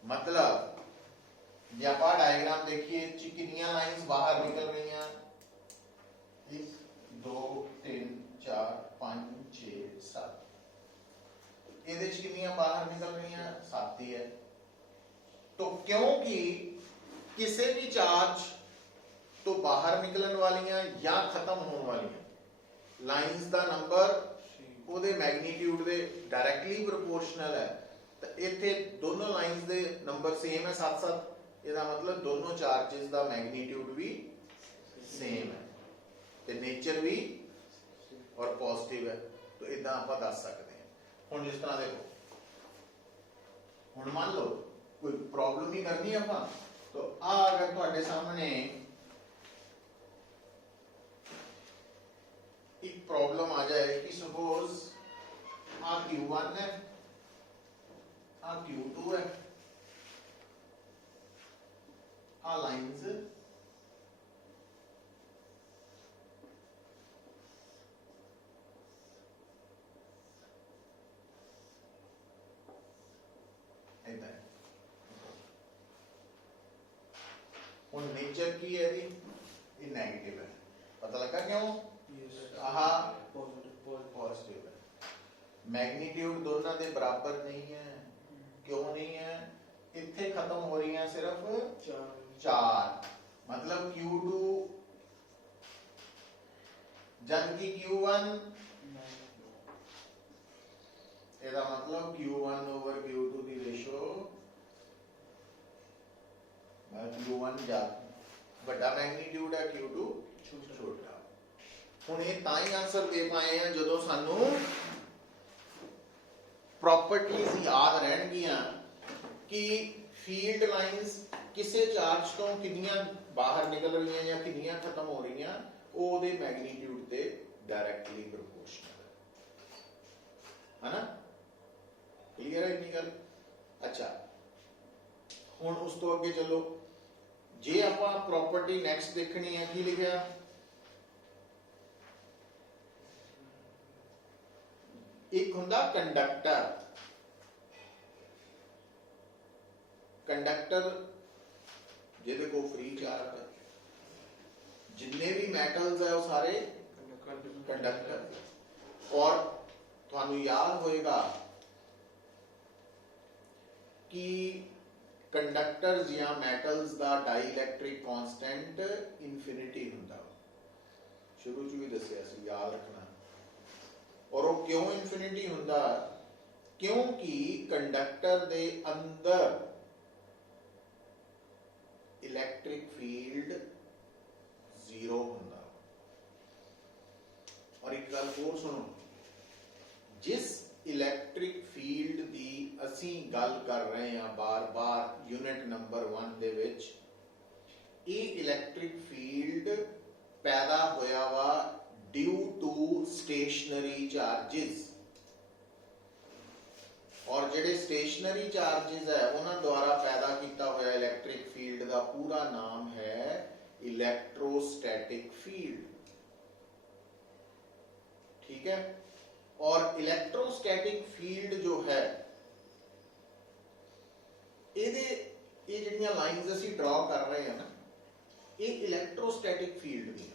मतलब जे आपां डायग्राम देखिए कितनियां लाइन्स बाहर निकल रही हैं, 1 2 3 4 5 6 7 ਇਹਦੇ ਚ ਕਿੰਨੀਆਂ ਬਾਹਰ ਨਿਕਲ ਰਹੀਆਂ 7 ਹੀ है। तो क्योंकि किसी भी चार्ज तो बाहर निकलन वालियां या खत्म होने वालियां लाइन्स का नंबर ਉਹਦੇ मैग्नीट्यूड ਦੇ डायरैक्टली प्रोपोर्शनल है, तो इत्थे दोनों लाइन्स ਦੇ नंबर सेम है 7-7, ਇਹਦਾ मतलब दोनों चार्जेस का मैग्नीट्यूड भी सेम है ते नेचर भी और पॉजिटिव है। तो इदा आप दस सकते हैं। हुण जिस तरह देखो हुण मान लो कोई प्रॉब्लम ही करनी है आप, तो आ अगर तुहाडे सामने एक प्रॉब्लम आ जाए कि सपोज आ Q1 है आ Q2 है, आ लाइन्स नेचर की है ये नेगेटिव है, पता लगा क्यों? आहा पॉजिटिव है। मैग्नीट्यूड दोनों के बराबर नहीं है, क्यों नहीं है? इत्थे खत्म हो रही है सिर्फ 4, मतलब Q2 जबकि Q1, ਇਹਦਾ मतलब Q1 over Q2 की रेशो Q1 ज्यादा बड़ा मैग्नीट्यूड है, Q2 छोटा। हुण ये तां ही आंसर दे पाए हैं जो सानू प्रॉपर्टीज याद रहनगियां कि फील्ड लाइंस किसी चार्ज तो कितनियां बाहर निकल रही हैं या कितनियां खत्म हो रही हैं, वो उहदे मैग्नीट्यूड ते डायरेक्टली प्रोपोर्शनल है ना। क्लियर है इतनी गल? अच्छा हुण उस तो अगे चलो, जे आपां प्रॉपर्टी नैक्सट देखनी है, की लिखिया? एक हुंदा कंडक्टर। कंडक्टर जिहदे को फ्री चार्ज है, जिन्ने भी मैटल्स है वो सारे कंडक्टर। और तुहानू याद होएगा कि कंडक्टर्स या मैटल्स दा डाइलैक्ट्रिक कांस्टेंट इनफिनिटी हुंदा, शुरू च भी दस्सिया सी, याद रखना। और वो क्यों इनफिनिटी हुंदा? क्योंकि कंडक्टर दे अंदर इलैक्ट्रिक फील्ड 0 हुंदा। और एक गल होर सुनो, जिस इलैक्ट्रिक फील्ड दी असी गल कर रहे हैं बार बार यूनिट नंबर 1 दे विच, ये इलैक्ट्रिक फील्ड पैदा होया वा ड्यू टू स्टेशनरी चार्जेस। और जेडे स्टेशनरी चार्जेस है उन्होंने द्वारा पैदा किया हुआ इलैक्ट्रिक फील्ड का पूरा नाम है इलैक्ट्रोस्टैटिक फील्ड। ठीक है? और इलैक्ट्रोस्टैटिक फील्ड जो है ये जिहड़ियां लाइंस असी ड्रॉ कर रहे हैं ना, ये इलैक्ट्रोस्टैटिक फील्ड दी,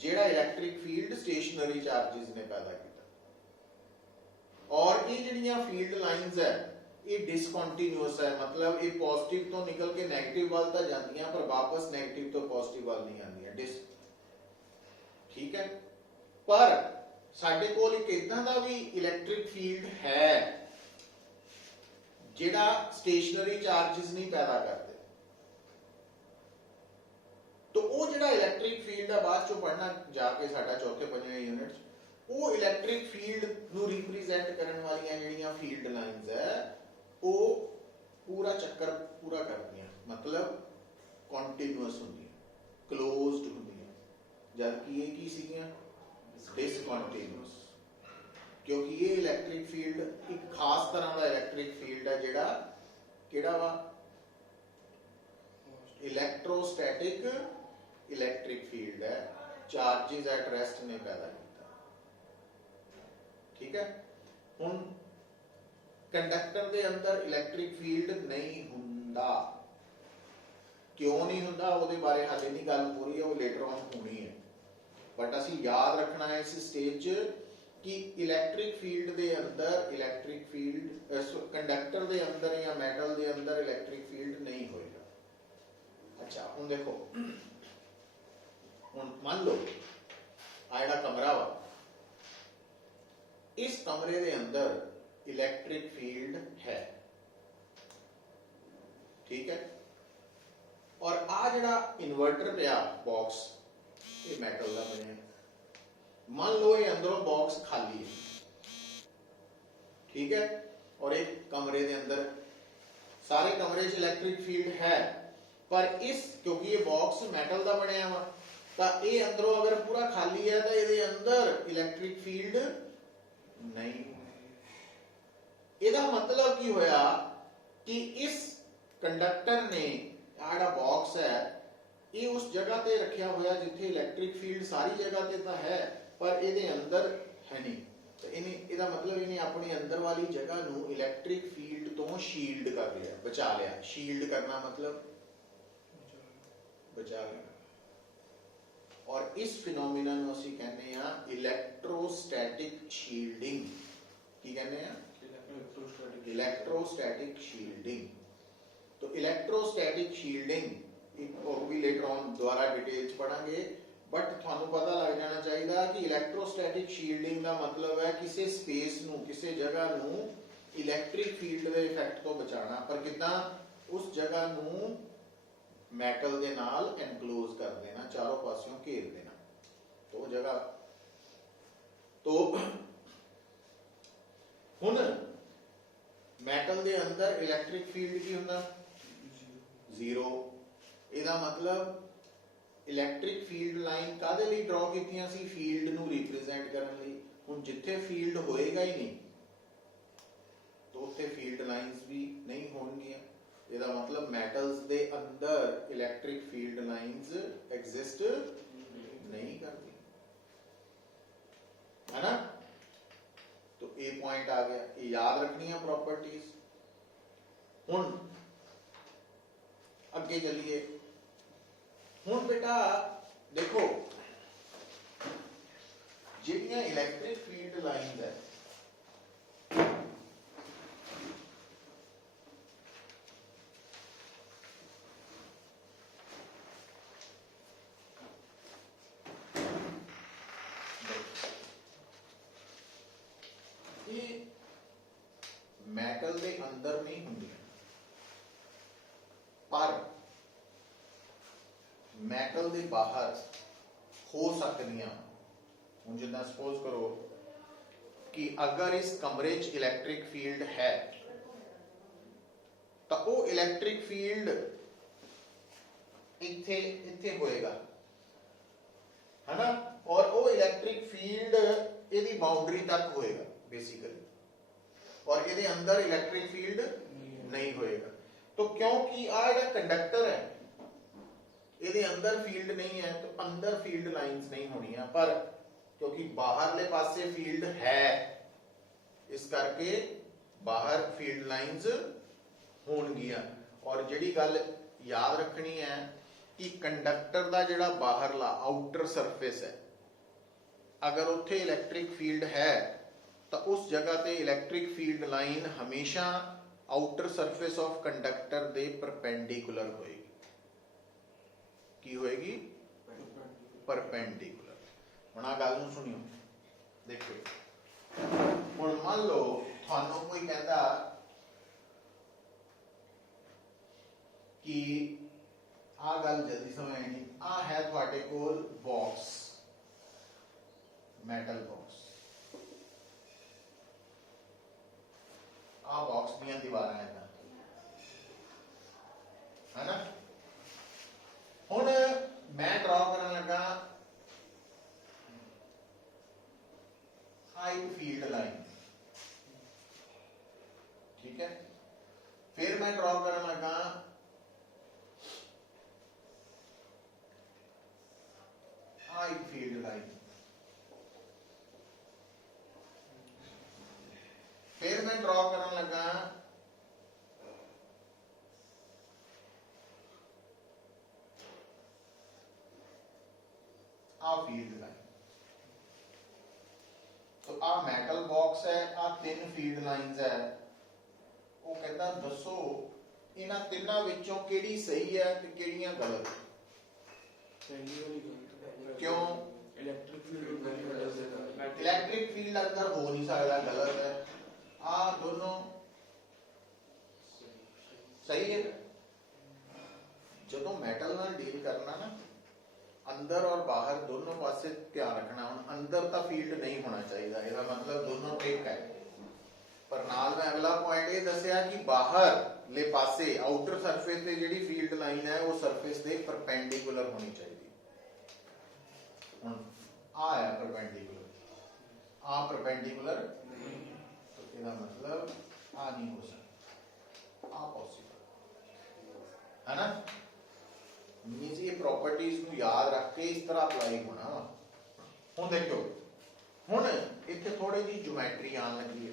जेड़ा इलैक्ट्रिक फील्ड स्टेशनरी चार्जेस ने पैदा किया। और ये जिहड़ियां फील्ड लाइंस है ये डिसकंटीन्यूअस है, मतलब ये पॉजिटिव तो निकल के नेगेटिव वाल तो जांदियां पर वापस नेगेटिव तो पॉजिटिव वाल नहीं आंदियां, डिस। ठीक है? पर साडे कोल एक इदां दा भी इलैक्ट्रिक फील्ड है जिहड़ा स्टेशनरी चार्जेस नहीं पैदा करते। तो वो जिहड़ा इलैक्ट्रिक फील्ड है, बाद चो पढ़ना जाके साडा चौथे पंजवें यूनिट, वो इलैक्ट्रिक फील्ड नू रिप्रेजेंट करने वाली जिहड़ियां फील्ड लाइंस है वो पूरा चक्कर पूरा करदियां, मतलब कॉन्टिन्यूअस हुंदियां, क्लोज्ड हुंदियां, जबकि ये की सीगियां डिसकंटीन्यूअस। क्योंकि ये इलैक्ट्रिक फील्ड एक खास तरह का इलैक्ट्रिक फील्ड है जिहड़ा किहड़ा वा इलैक्ट्रोस्टैटिक इलैक्ट्रिक फील्ड है, चार्जेस एट रेस्ट ने पैदा किया। ठीक है? हुण कंडक्टर दे अंदर इलैक्ट्रिक फील्ड नहीं हुंदा, क्यों नहीं हुंदा उसदे बारे हाले नहीं गल पूरी है, वो लेटर ऑन होनी है। बट असी याद रखना है इस स्टेज कि इलैक्ट्रिक फील्ड दे अंदर इलैक्ट्रिक फील्ड कंडक्टर दे अंदर या मेटल दे अंदर इलैक्ट्रिक फील्ड नहीं होएगा। अच्छा हुण देखो, हुण मान लो आ जिहड़ा कमरा वा, इस कमरे दे अंदर इलैक्ट्रिक फील्ड है। ठीक है? और आ जिहड़ा इन्वर्टर पिया बॉक्स, ये मेटल का बनिया, मान लो ये अंदरों बॉक्स खाली है। ठीक है? और एक कमरे के अंदर सारे कमरे च इलैक्ट्रिक फील्ड है, पर इस क्योंकि ये बॉक्स मेटल का बनया वा, तो ये अंदरों अगर पूरा खाली है तो ये अंदर इलैक्ट्रिक फील्ड नहीं। इसका मतलब की होया कि इस कंडक्टर ने आड़ा बॉक्स है ये उस जगह ते रखा होया जिथे इलैक्ट्रिक फील्ड सारी जगह ते तो है पर ये अंदर है नहीं। तो इहदा मतलब इन्हें अपनी अंदर वाली जगह नू इलैक्ट्रिक फील्ड तो शील्ड कर लिया, बचा लिया। शील्ड करना मतलब बचा लेना। और इस फिनोमिना ਨੂੰ ਅਸੀਂ ਕਹਿੰਦੇ ਆ ਇਲੈਕਟ੍ਰੋਸਟੈਟਿਕ ਸ਼ੀਲਡਿੰਗ। ਕੀ ਕਹਿੰਦੇ ਆ? Electrostatic shielding. तो इलेक्ट्रोस्टैटिक शील्डिंग एक और भी लेटर ऑन दोबारा डिटेल च पढ़ांगे, बट थानू पता लग जाना चाहिए कि इलेक्ट्रोस्टैटिक शील्डिंग का मतलब है किसी स्पेस नू, किसी जगह नू इलैक्ट्रिक फील्ड के इफेक्ट तो बचाना, पर किदां उस जगह नू मैटल दे नाल एनक्लोज कर देना, चारों पासियों घेर देना। तो जगह तो हुण मैटल दे अंदर इलैक्ट्रिक फील्ड की हुंदा? जीरो। इहदा मतलब इलैक्ट्रिक फील्ड लाइन कादे लई ड्रॉ कीतियां सी? फील्ड नू रिप्रेजेंट करन लई। हुण जिथे फील्ड होएगा ही नहीं तो उत्थे फील्ड लाइन्स भी नहीं होणगियां। इहदा मतलब मैटल्स दे अंदर इलैक्ट्रिक फील्ड लाइन्स एग्जिस्ट नहीं करती, है ना? तो ए पॉइंट आ गया, ये याद रखनी है प्रॉपर्टीज। हुण अगे चलिए। हुण बेटा देखो जिहड़ियां इलैक्ट्रिक फील्ड लाइन्स है, मैटल दे अंदर नहीं होंगी, पर मैटल दे बाहर हो सकदियां। हुण जिद्दां सपोज करो कि अगर इस कमरे च इलैक्ट्रिक फील्ड है तो वो इलैक्ट्रिक फील्ड इत्थे इत्थे होएगा, है ना? और वो इलैक्ट्रिक फील्ड इहदी बाउंड्री तक होएगा बेसिकली, और ये अंदर इलैक्ट्रिक फील्ड नहीं होएगा। तो क्योंकि आ ਜਿਹੜਾ कंडक्टर है ये अंदर फील्ड नहीं है तो अंदर फील्ड लाइंस नहीं होनी है, पर क्योंकि बाहरले पासे फील्ड है इस करके बाहर फील्ड लाइंस होणगियां। और जिहड़ी गल याद रखनी है कि कंडक्टर का जिहड़ा बाहरला आउटर सरफेस है, अगर उत्थे इलैक्ट्रिक फील्ड है तो उस जगह ते इलैक्ट्रिक फील्ड लाइन हमेशा outer surface of conductor they perpendicular होएगी। की होएगी? परपेंडिकुलर। हुण आ गल नूं सुनियो, देखो हुण मान लो थानू कोई कहता कि आ गल जल्दी समझनी, आ है तुहाडे कोल बॉक्स, मैटल बॉक्स, आ बॉक्स दियां दीवारां है ना? हुण मैं ड्रॉ करन लगा हाई फील्ड लाइन, ठीक है? फिर मैं ड्रॉ करन लगा हाई फील्ड लाइन, फिर मैं ड्रॉ करन लगा आ फील्ड लाइन। तो आ मैटल बॉक्स है, आ तीन फील्ड लाइंस है। वो कहता दसो इन्हां तिन्नां विचों किहड़ी सही है ते किहड़ियां गलत? क्यों? इलैक्ट्रिक फील्ड अंदर हो नहीं सकता, गलत है। आ दोनों सही है। जदों मैटल नाल डील करना ना, अंदर और बाहर दोनों पासे ध्यान रखना। हुण अंदर तो फील्ड नहीं होना चाहिए, इसका मतलब दोनों टिक है। पर नाल मैं अगला पॉइंट ये दसिया कि बाहर ले पासे आउटर सरफेस ते जिहड़ी फील्ड लाइन है वो सरफेस दे परपेंडिकुलर होनी चाहिए। हुण आ है परपेंडिकुलर, आ परपेंडिकुलर तो इसका मतलब आ नहीं हो सकता, आ पॉसिबल है ना? मींस ये प्रॉपर्टीज नूं याद रख के इस तरह अप्लाई होना। हुण देखो, हुण इत्थे थोड़ी जी ज्योमेट्री आन लगी है।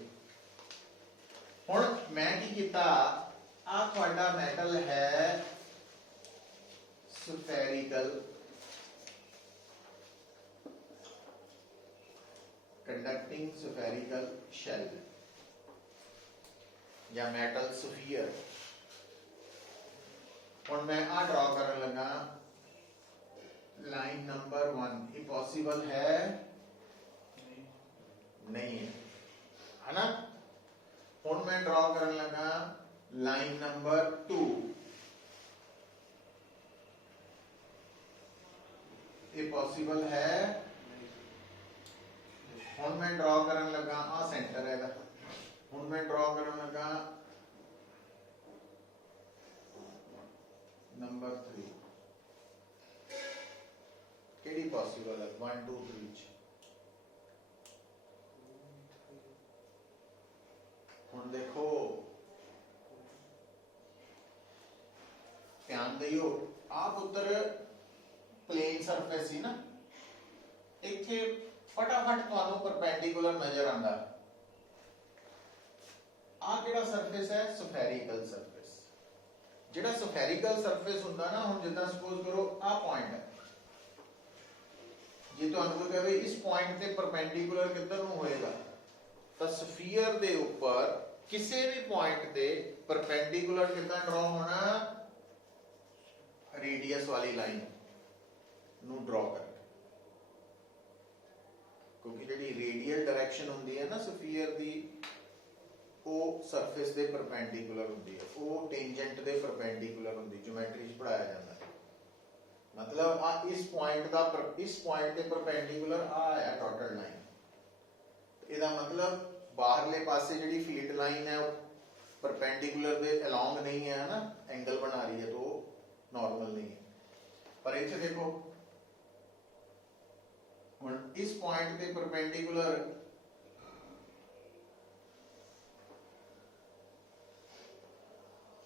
हुण मैं की कीता, आ तुहाडा मैटल है spherical conducting spherical shell या metal sphere। और मैं आ ड्रॉ करने लगा लाइन नंबर 1, ये पॉसिबल है नहीं है ना। और मैं ड्रॉ करने लगा लाइन नंबर 2, ये पॉसिबल है। और मैं ड्रॉ करने लगा आ सेंटर है, और मैं ड्रॉ करने लगा नंबर 3, केडी पॉसिबल है 1 2 3। हुण देखो ध्यान दियो, आप उधर प्लेन सरफेस ही ना, इत्थे फटाफट तुहानू परपेंडिकुलर नजर आंदा। आ केड़ा सरफेस है? Spherical surface. जेड़ा स्फेरिकल सरफेस हुंदा ना, हुण जिद्दां सपोज करो आ पॉइंट है, जे तुहानू कोई कहे इस पॉइंट ते परपेंडिकुलर किधर नू होएगा, तो स्फीयर दे ऊपर किसी भी पॉइंट ते परपेंडिकुलर कितना ड्रॉ होना? रेडियस वाली लाइन नू ड्रॉ करके, क्योंकि जी रेडियल डायरेक्शन होंगी है ना स्फीयर दी, वो सरफेस दे परपेंडिकुलर होंगी है, वो टेंजेंट दे परपेंडिकुलर होंगी, ज्योमेट्री च पढ़ाया जाता है। मतलब आ इस पॉइंट दा इस पॉइंट दे परपेंडिकुलर आ है टोटल लाइन, ਇਹਦਾ मतलब बाहरले पासे जी फील्ड लाइन है परपेंडिकुलर दे अलोंग नहीं है ना, एंगल बना रही है तो नॉर्मल नहीं है। पर इसे देखो हुण इस पॉइंट के परपेंडिकुलर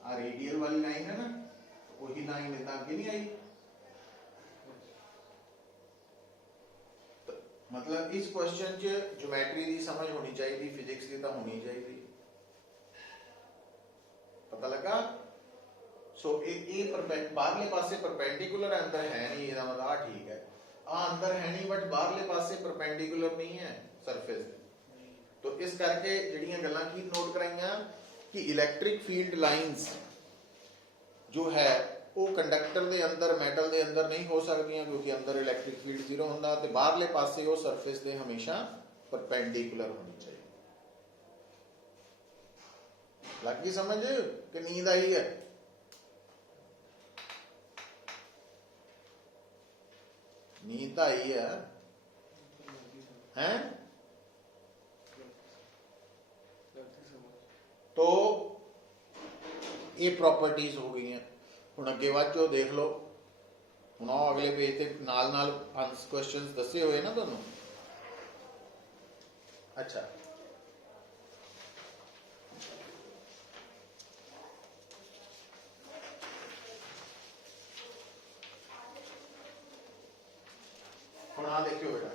आ रेडियल वाली लाइन है ना, वही लाइन इतना आगे नहीं आई। मतलब इस क्वेश्चन च ज्योमेट्री की समझ होनी चाहिए, फिजिक्स की तो होनी चाहिए। पता लगा? सो ये बाहरले पासे परपेंडिकुलर अंदर है नहीं, इसका मतलब आ ठीक है, आ अंदर है नहीं बट बाहरले पासे परपेंडिकुलर नहीं है सरफेस। तो इस करके जड़ियां गल्लां की नोट कराइयां कि इलैक्ट्रिक फील्ड लाइंस जो है वो कंडक्टर के अंदर मैटल के अंदर नहीं हो सकती, क्योंकि अंदर इलैक्ट्रिक फील्ड जीरो होंदा, ते बाहरले पासे वो सरफेस के हमेशा परपेंडिकुलर होनी चाहिए। लग गई समझ कि नींद आई है? नींद आई है हैं? तो ये प्रॉपर्टीज हो गई हैं। हुण अगे वाचो देख लो, हुण अगले पेज ते नाल नाल क्वेश्चंस दसे हुए ना तुहानू। अच्छा हुण आ देखियो बेटा,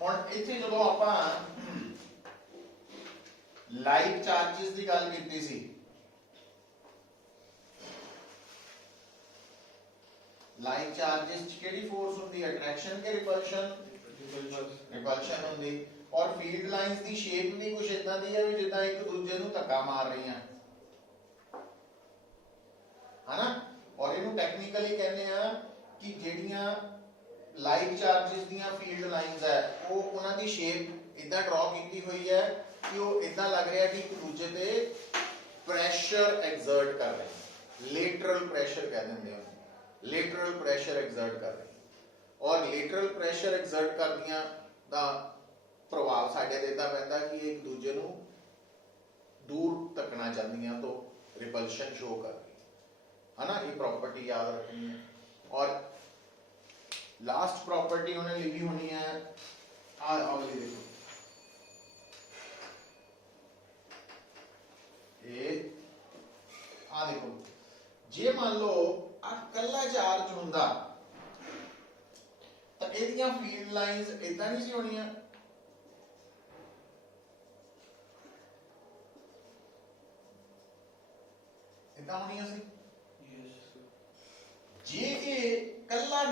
हुण इत्थे जदों आपां लाइक चार्जेस की गल कीती सी, लाइक चार्जेस केड़ी फोर्स होंदी है? अट्रैक्शन के रिपल्शन? रिपल्शन होंदी। और फील्ड लाइंस की शेप भी कुछ इदां दी है भी जिद्दां एक दूजे नूं धक्का मार रही हैं, है ना। और इनू टेक्निकली कहने आ कि जेड़ियां लाइक चार्जेस दीयां फील्ड लाइंस है वो उन्हां दी शेप इदां ड्रॉ की हुई है कि वो इदां लग रहा है कि एक दूजे ते प्रेशर एक्सर्ट कर रहे हैं, लेटरल प्रेशर कह देंगे, लेटरल प्रेशर एक्सर्ट कर रहे हैं। और लेटरल प्रेशर एक्सर्ट करदियां दा प्रभाव साडे ते इदां पैंदा कि एक दूजे नूं दूर तकना चाहदियां तो रिपल्शन शो करदी है ना, ये प्रॉपर्टी याद रखनी है। और लास्ट प्रॉपर्टी उन्हें लिखी होनी है अगली देखो, ये आ देखो, जे मान लो आ कल्ला चार्ज हुंदा तो एदियां फील्ड लाइंस इदां नहीं सी होनियां, इदां होनियां सी।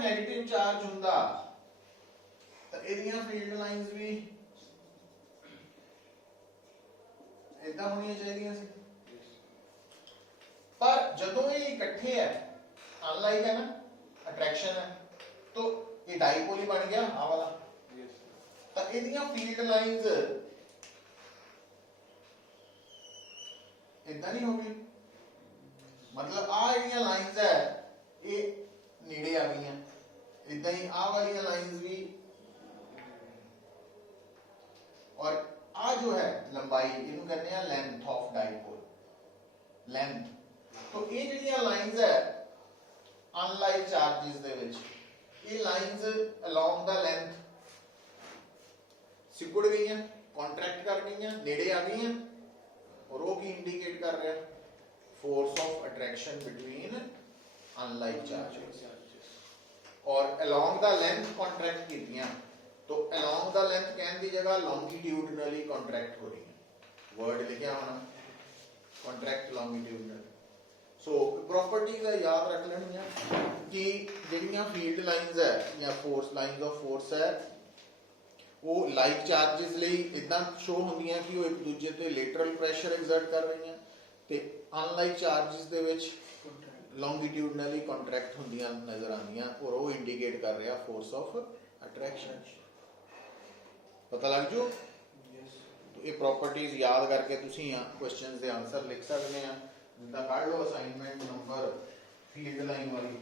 नेगेटिव चार्ज हुंदा तां इहदियां फील्ड लाइंस भी इदां होणियां चाहीदियां सी। पर जदों ये इकट्ठे है, अनलाइक है ना, अट्रैक्शन है, तो ये डाइपोल ही बन गया आ वाला। तो इहदियां फील्ड लाइंस इदां नहीं होगी, मतलब आ जिहड़ियां लाइंस है ये नेड़े आ गई, इदां ही आ वाली लाइंस भी, और आ जो है लंबाई इनू कहते हैं लेंथ ऑफ डाइपोल, लेंथ। तो ये जिहड़ियां लाइंस है अनलाइक चार्जेस दे विच, ये लाइंस अलोंग द लेंथ सिकुड़ गई, कॉन्ट्रैक्ट कर गई, नेड़े आ गई, और वो की इंडिकेट कर रहा है force of attraction between unlike charges. और अलोंग द लेंथ कॉन्ट्रैक्ट कीतियां, तो अलोंग द लेंथ कहने की जगह लॉन्गिट्यूडनली कॉन्ट्रैक्ट हो रही है, वर्ड लिखा होना कॉन्ट्रैक्ट लॉन्गिट्यूडनल। सो प्रॉपर्टीज याद रख लेनी कि जिहड़ियां फील्ड लाइंस है या फोर्स लाइंस ऑफ फोर्स है वो लाइक चार्जेस ਲਈ इदां शो ਹੁੰਦੀਆਂ कि वो एक दूजे ते लेटरल प्रेशर एग्जर्ट कर रही हैं, ते अनलाइक चार्जेस दे विच लॉन्गिट्यूडनली कॉन्ट्रैक्ट ਹੁੰਦੀਆਂ नजर आंदियां, और वो इंडिकेट कर रहा फोर्स ऑफ अट्रैक्शन। पता लग जो? तो ये प्रॉपर्टीज याद करके तुसी क्वेश्चंस दे आंसर लिख सकते हैं। जिद्दां पढ़ लो असाइनमेंट नंबर फील्ड लाइन वाली,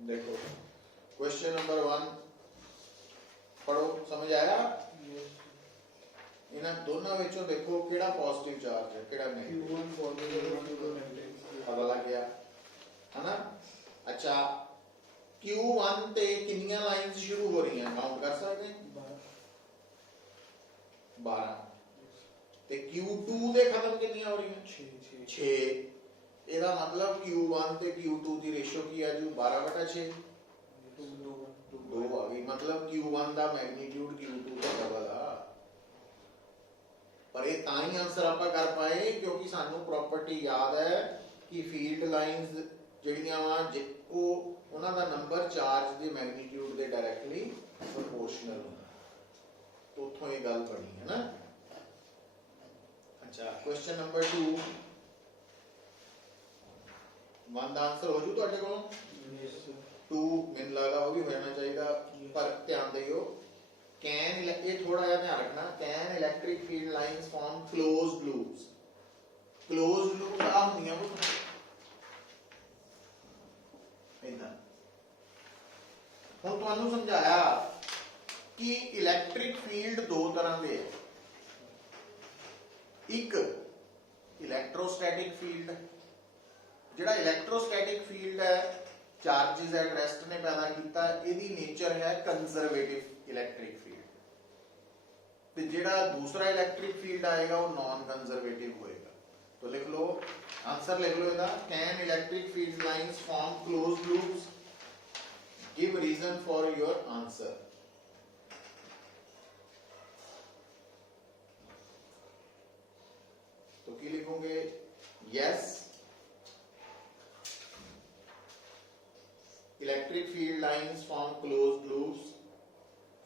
देखो क्वेश्चन नंबर 1 पढ़ो, समझ आया? इन्हां दोनों विचों देखो किहड़ा पॉजिटिव चार्ज है किहड़ा नेगेटिव, पता लग गया है ना। अच्छा Q1 ते कितनियां लाइंस शुरू हो रही हैं, काउंट कर सकते हैं 12, ते Q2 दे खत्म कितनियां हो रही हैं 6। ਇਹਦਾ मतलब Q1 ਤੇ Q2 ਦੀ ਰੇਸ਼ੋ ਕੀ ਆ ਜੂ 12/6, 2 ਆ ਗਈ, मतलब Q1 ਦਾ ਮੈਗਨੀਟਿਊਡ Q2 ਦਾ ਡਬਲ ਆ। ਪਰ ਇਹ ਤਾਂ ਹੀ ਆਨਸਰ ਆਪਾਂ ਕਰ ਪਾਏ ਕਿਉਂਕਿ ਸਾਨੂੰ ਪ੍ਰੋਪਰਟੀ ਯਾਦ ਹੈ ਕਿ ਫੀਲਡ ਲਾਈਨਸ ਜਿਹੜੀਆਂ ਵਾ ਉਹ ਉਹਨਾਂ ਦਾ ਨੰਬਰ ਚਾਰਜ ਦੇ ਮੈਗਨੀਟਿਊਡ ਦੇ ਡਾਇਰੈਕਟਲੀ ਪ੍ਰੋਪੋਰਸ਼ਨਲ ਹੁੰਦਾ, तो ਉੱਥੋਂ ਇਹ ਗੱਲ ਬਣੀ ਹੈ ਨਾ। अच्छा क्वेश्चन नंबर 2 वन का आंसर हो जू तुहाडे कोलों 2 मैनूं लगदा वो भी हो जाना चाहिए, पर ध्यान दिओ कैन ये थोड़ा जिहा ध्यान रखना, can electric field lines form closed loops. Closed loop आ हुंदियां वो इदां। हुण तुहानूं समझाया कि इलैक्ट्रिक फील्ड दो तरह के है, एक इलैक्ट्रोस्टैटिक फील्ड, जिहड़ा इलैक्ट्रोस्टैटिक फील्ड है चार्जेस एट रेस्ट ने पैदा किया, इहदी नेचर है कंजरवेटिव इलैक्ट्रिक फील्ड, ते जिहड़ा दूसरा इलैक्ट्रिक फील्ड आएगा वो नॉन कंजरवेटिव होएगा। तो लिख लो आंसर, लिख लो इहदा, can electric field lines form closed loops, give reason for your answer. तो की लिखोगे, yes electric field lines form closed loops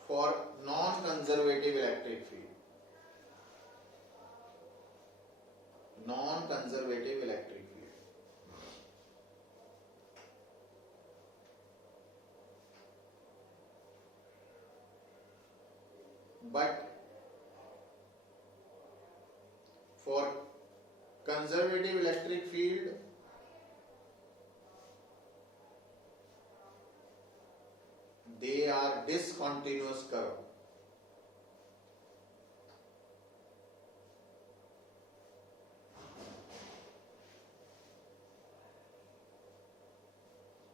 for non-conservative electric field, non-conservative electric field। but for conservative electric field they are discontinuous curve.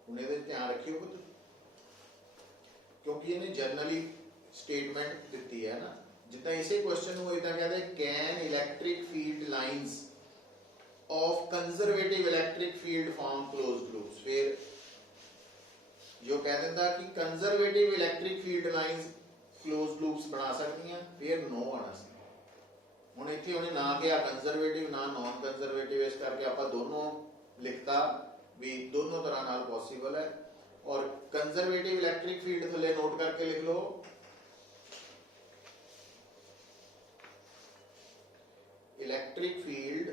ਹੁਣ ਇਹਦੇ ਧਿਆਨ ਰੱਖਿਓ क्योंकि इन्हें जनरली स्टेटमेंट दी है ना, जितना इसे क्वेश्चन को इतना कहते हैं can electric field lines of conservative electric field form closed loops. फिर जो कह देता कि conservative electric field lines closed loops बना सकती हैं, फिर नो आना सी। हुण इत्थे उन्हें ना किया कंजर्वेटिव ना नॉन कंजर्वेटिव, इस करके आपां दोनों लिखता भी दोनों तरह नाल पॉसिबल है। और कंजर्वेटिव इलेक्ट्रिक फील्ड थले नोट करके लिख लो electric field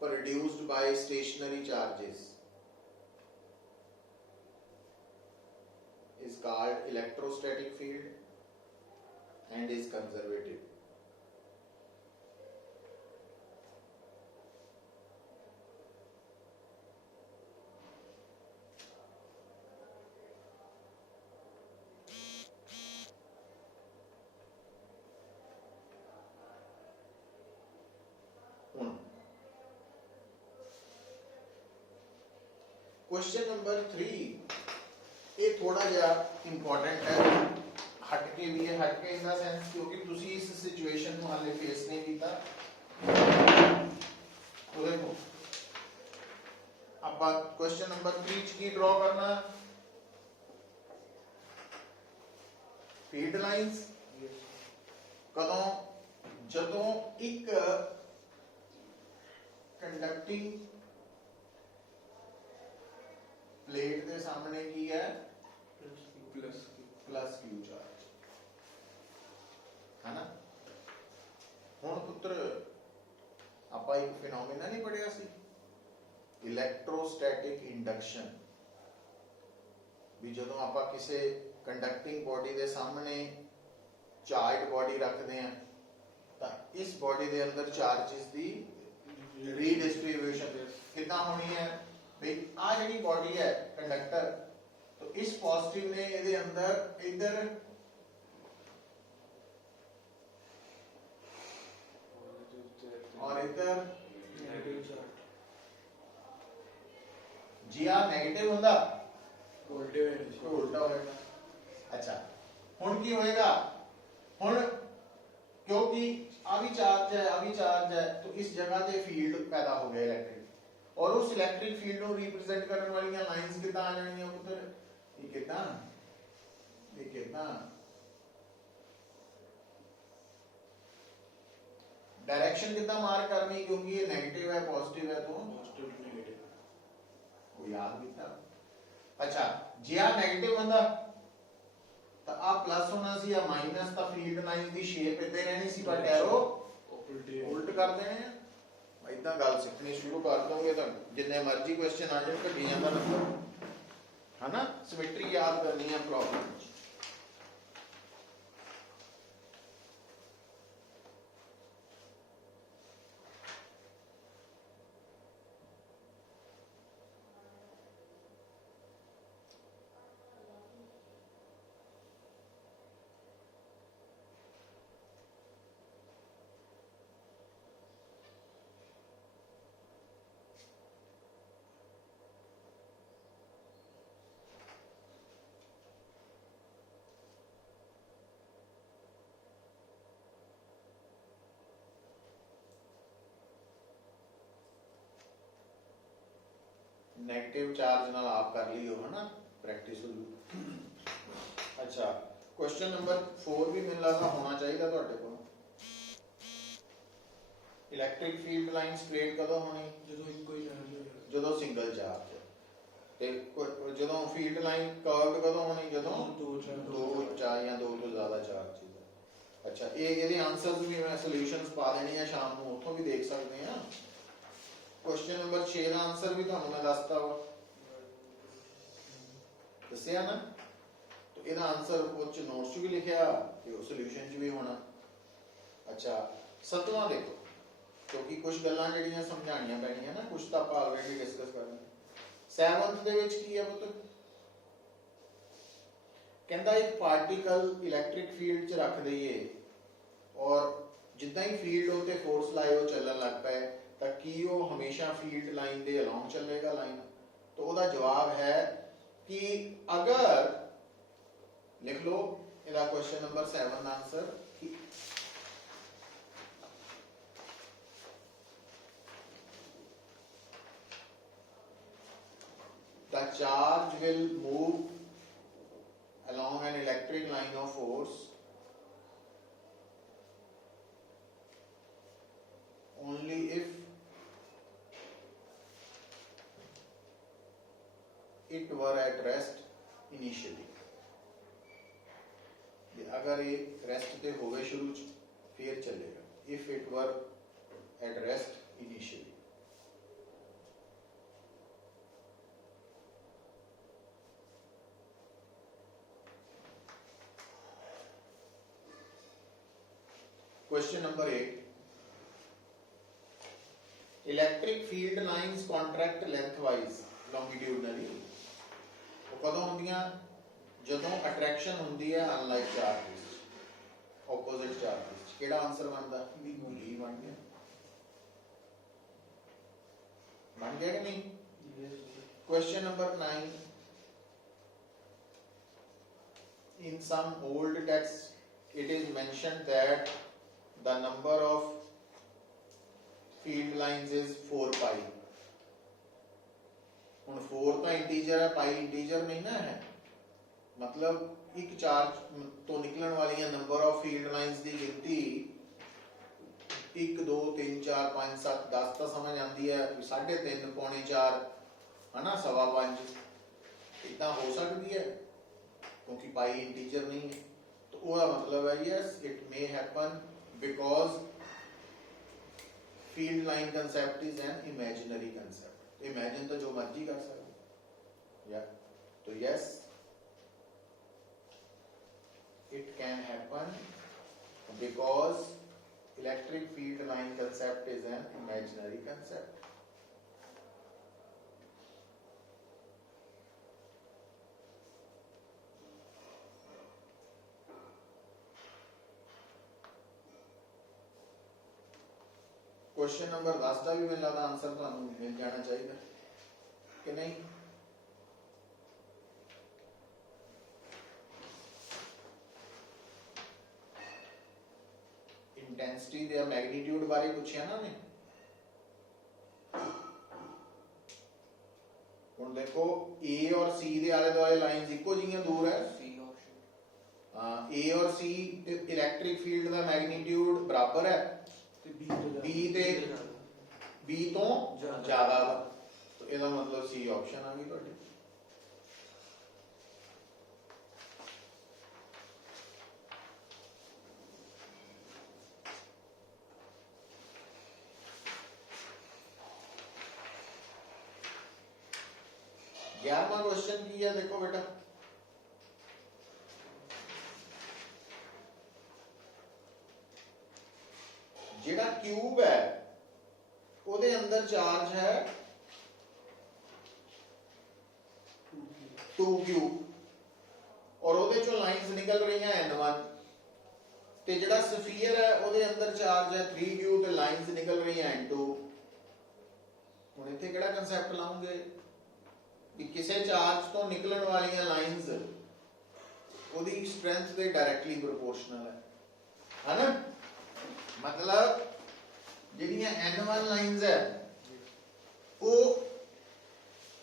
produced by stationary charges is called electrostatic field and is conservative. Question number 3 ये थोड़ा जा इंपॉर्टेंट है, हटके भी है, हटके इन द सेंस क्योंकि तुसी इस सिचुएशन को हाले फेस नहीं कीता। तो देखो अब क्वेश्चन नंबर 3 च की ड्रॉ करना फील्ड लाइंस कदों जदों एक कंडक्टिंग प्लेट के सामने की है प्लस क्यू चार्ज है ना। हुण पुत्र आपां एक फिनोमेना नहीं पढ़िया सी इलेक्ट्रोस्टैटिक इंडक्शन, भी जदों आपां किसी कंडक्टिंग बॉडी के सामने चार्ज बॉडी रखते हैं तो इस बॉडी के अंदर चार्जेस की रीडिस्ट्रीब्यूशन कितना होनी है भाई। आ जी बॉडी है कंडक्टर, तो इस पॉजिटिव ने ये अंदर इधर और इधर जी आ नेगेटिव होगा उल्टा होगा। अच्छा हुण की होएगा, हुण क्योंकि अभी चार्ज है तो इस जगह पे फील्ड पैदा हो गया इलेक्ट्रिक, और उस इलेक्ट्रिक फील्ड को रिप्रेजेंट करने वाली लाइंस कितना आ जाएंगी पुत्र ये कितना डायरेक्शन कितना मार्क करनी क्योंकि ये नेगेटिव है पॉजिटिव है तो पॉजिटिव नेगेटिव वो याद कितना। अच्छा जे आ नेगेटिव होंदा तो आ प्लस होना सी या माइनस, तो फील्ड लाइन की शेप इधर रहनी सी बट एरो उल्ट कर देने हैं। इतना गल सीखनी शुरू कर दोगे तो जिन्ने मर्जी क्वेश्चन आ जाए घटिया का नंबर है ना, सिमेट्री याद करनी है प्रॉब्लम। नेगेटिव चार्ज नाल आप कर लियो है ना प्रैक्टिस हो। अच्छा क्वेश्चन नंबर 4 भी मिल लगा होना चाहिए ਤੁਹਾਡੇ ਕੋਲ। इलेक्ट्रिक फील्ड लाइन स्ट्रेट कदों होनी ਜਦੋਂ ਇੱਕੋ ਹੀ ਚਾਰਜ ਹੋਵੇ, ਜਦੋਂ ਸਿੰਗਲ ਚਾਰਜ ਤੇ ਜਦੋਂ फील्ड लाइन कर्व्ड कदों होनी ਜਦੋਂ दो चार या दो तो ज्यादा चार्ज। अच्छा ये आंसर्स भी मैं सॉल्यूशंस पा देने हैं शाम को, उतो भी देख सकते हैं। क्वेश्चन नंबर 6 का आंसर भी ਤੁਹਾਨੂੰ मैं दसता वा दसिया ना। तो ਇਹਦਾ ਆਨਸਰ ਉੱਚ ਨੋਟਸ 'ਚ ਵੀ ਲਿਖਿਆ ਤੇ ਉਹ ਸੋਲੂਸ਼ਨ 'ਚ ਵੀ ਹੋਣਾ। ਅੱਛਾ 7ਵਾਂ ਦੇਖੋ, ਕਿਉਂਕਿ ਕੁਝ ਗੱਲਾਂ ਜਿਹੜੀਆਂ ਸਮਝਾਣੀਆਂ ਪੈਣੀਆਂ ਨਾ, ਕੁਝ ਤਾਂ ਆਪਾਂ ਆਲਰੇਡੀ ਡਿਸਕਸ ਕਰ ਲਏ। 7th ਦੇ ਵਿੱਚ ਕੀ ਹੈ ਪੁੱਤ? ਕਹਿੰਦਾ ਇੱਕ ਪਾਰਟੀਕਲ ਇਲੈਕਟ੍ਰਿਕ ਫੀਲਡ 'ਚ ਰੱਖ ਦਈਏ ਔਰ ਜਿੱਦਾਂ ਹੀ ਫੀਲਡ ਉੱਤੇ ਫੋਰਸ ਲਾਏ ਉਹ ਚੱਲਣ ਲੱਗ ਪਏ ਤਾਂ ਕੀ ਉਹ ਹਮੇਸ਼ਾ ਫੀਲਡ ਲਾਈਨ ਦੇ ਅਲੋਂਗ ਚੱਲੇਗਾ ਲਾਈਨ? ਤਾਂ ਉਹਦਾ ਜਵਾਬ ਹੈ ਕਿ ਅਗਰ, ਲਿਖ ਲਓ ਇਹਦਾ question number 7 the answer, the charge will move along an electric line of force only if it were at rest initially। अगर ये रेस्ट पे होवे शुरू च फिर चलेगा, if it were at rest initially। Question number 8, electric field lines contract lengthwise longitudinally। वो कदों होंदियां? ਜਦੋਂ अट्रैक्शन ਹੁੰਦੀ ਹੈ अनलाइक चार्जेस, opposite charges। ਕਿਹੜਾ आंसर ਬਣਦਾ? B ਬਣ ਗਿਆ। ਬਣ ਗਿਆ ਕਿ ਨਹੀਂ? Question number 9, in some old texts it is mentioned that the number of field lines is 4 pi। ਹੁਣ 4 ਤਾਂ ਇੰਟੀਜਰ ਹੈ, ਪਾਈ ਇੰਟੀਜਰ ਨਹੀਂ ਨਾ ਹੈ, मतलब एक चार्ज तो निकलने वाली नंबर ऑफ फील्ड लाइंस की गिनती 1 2 3 4 5 7 10 तो समझ आती है, 3.5 पौने 4 है ना, 5.25 इतना हो सकती है क्योंकि पाई इंटीजर नहीं है। तो वह मतलब है yes it may happen because field line concept is an imaginary concept. Imagine तो जो मर्जी कर सकते या, तो yes it can happen because electric field line concept is an imaginary concept। Question number 10 का भी मेरा आंसर ਤੁਹਾਨੂੰ मिल जाना चाहिए कि नहीं? इंटेंसिटी या मैग्नीट्यूड बारे पूछा ना ने। हुण देखो ए और सी दे आले दुआले लाइंस इको जिहियां दूर है, सी ऑप्शन ए और सी ते इलैक्ट्रिक फील्ड दा मैग्नीट्यूड बराबर है ते बी तो ज्यादा, तो ਇਹਦਾ मतलब सी ऑप्शन आ गई ਤੁਹਾਡੀ। ग्यारहवां क्वेश्चन की है, देखो बेटा जेड़ा क्यूब है ਉਹਦੇ अंदर चार्ज है 2q और ਉਹਦੇ ਚੋਂ ਲਾਈਨਸ ਨਿਕਲ ਰਹੀਆਂ n1 ਤੇ ਜਿਹੜਾ ਸਫੀਅਰ ਹੈ ਉਹਦੇ ਅੰਦਰ ਚਾਰਜ ਹੈ 3q ਤੇ ਲਾਈਨਸ ਨਿਕਲ ਰਹੀਆਂ n2। ਹੁਣ ਇੱਥੇ ਕਿਹੜਾ ਕਨਸੈਪਟ ਲਾਉਂਗੇ कि किसी चार्ज तो निकलन वाली लाइंस ਉਹਦੀ स्ट्रेंथ ਦੇ डायरेक्टली प्रोपोर्शनल है ना। मतलब ਜਿਹੜੀਆਂ n1 ਲਾਈਨਸ है वो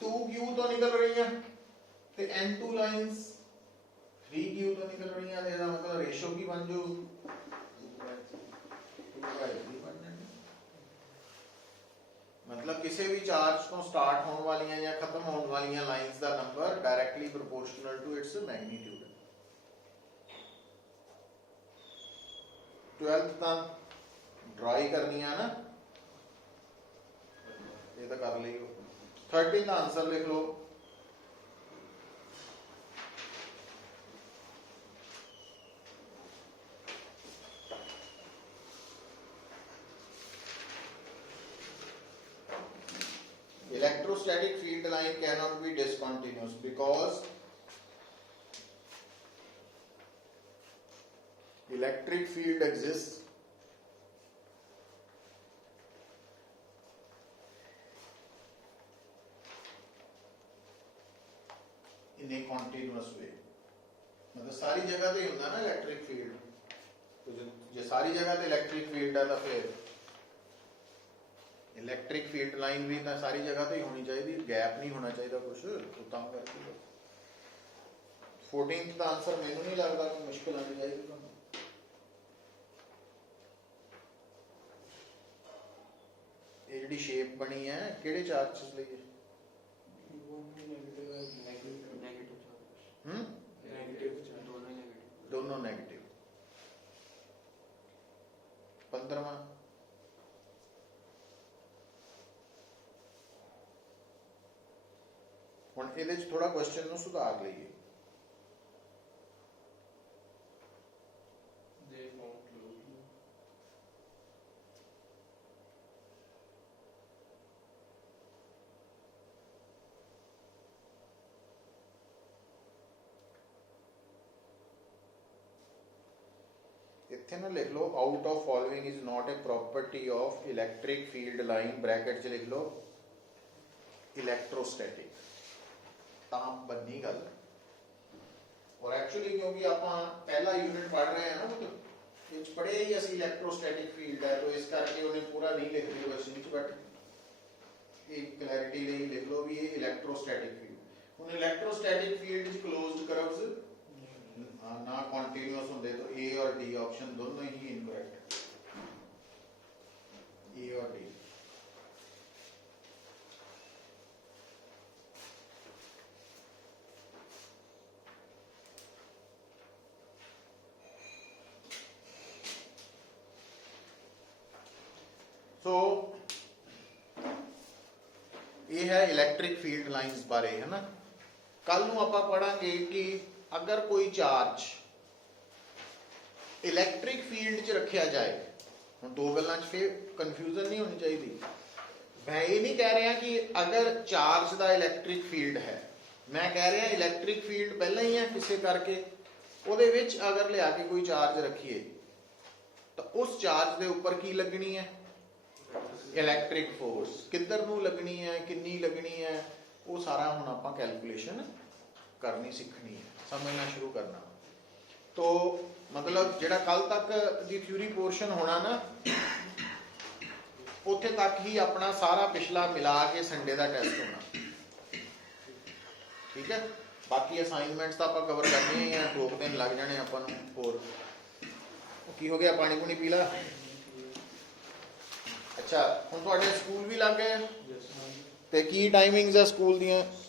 2q तो निकल रही हैं ਤੇ n2 ਲਾਈਨਸ 3q तो निकल रही हैं। ਇਹਦਾ मतलब रेशो की बन जो 2/3 मतलब किसी भी चार्ज तो स्टार्ट होने वाली या खत्म होने वाली लाइंस का number directly proportional to its magnitude. 12th ਤਾਂ ड्रा ही करनी है ना, ये तो कर लियो। 13 का आंसर लिख लो। electrostatic field line cannot be discontinuous because electric field exists in a continuous way. मतलब सारी जगह तो ही होता ना इलेक्ट्रिक फील्ड, तो जो सारी जगह तो इलेक्ट्रिक फील्ड है तो फिर इलेक्ट्रिक फील्ड लाइन भी तो सारी जगह तो ही होनी चाहिए, गैप नहीं होना चाहिए कुछ, तो तंग करके 14th का आंसर मैनू नहीं लगता कोई मुश्किल आनी चाहिए तो ये जी शेप बनी है किहड़े चार्जेस लिए दोनों नेगेटिव 15वां हुण इहदे च थोड़ा क्वेश्चन नूं सुधार लईए इत्थे ना लिख लो out of following is not a property of electric field line bracket च लिख लो इलैक्ट्रोस्टैटिक तां बनी गल और एक्चुअली क्योंकि आप पहला यूनिट पढ़ रहे हैं ना मतलब पढ़े ही असं इलैक्ट्रोस्टैटिक फील्ड है तो इस करके उन्हें पूरा नहीं लिख लिया क्वेश्चन बट एक क्लैरिटी लिए लिख लो भी ये इलैक्ट्रोस्टैटिक फील्ड हुण इलैक्ट्रोस्टैटिक फील्ड क्लोज्ड कर्व्स ना कॉन्टिन्यूअस होंगे तो ए और डी ऑप्शन दोनों ही इनकरेक्ट ए और डी सो ये है इलैक्ट्रिक फील्ड लाइंस बारे है ना कल नूं आपां पढ़ांगे कि अगर कोई चार्ज इलैक्ट्रिक फील्ड च रखा जाए हम दो गल्लां च फिर कन्फ्यूजन नहीं होनी चाहिए मैं ये नहीं कह रहा कि अगर चार्ज का इलैक्ट्रिक फील्ड है मैं कह रहा इलैक्ट्रिक फील्ड पहले ही है किसी करके ਉਹਦੇ ਵਿੱਚ अगर लिया के कोई चार्ज रखिए तो उस चार्ज के ऊपर की लगनी है इलैक्ट्रिक फोर्स किधर नूं लगनी है कितनी लगनी है वो सारा हुण आपां कैलकुलेशन करनी सीखनी है समझना शुरू करना तो मतलब जिहड़ा कल तक दी थ्योरी पोर्शन होना ना उत्थे तक ही अपना सारा पिछला मिला के संडे का टेस्ट होना ठीक है बाकी असाइनमेंट्स तो आप कवर करने हैं 2 दिन लग जाने अपन होर की हो गया पानी पूनी पी ला अच्छा हुण तुहाडे स्कूल भी लग गए ते की टाइमिंग्स है स्कूल दियां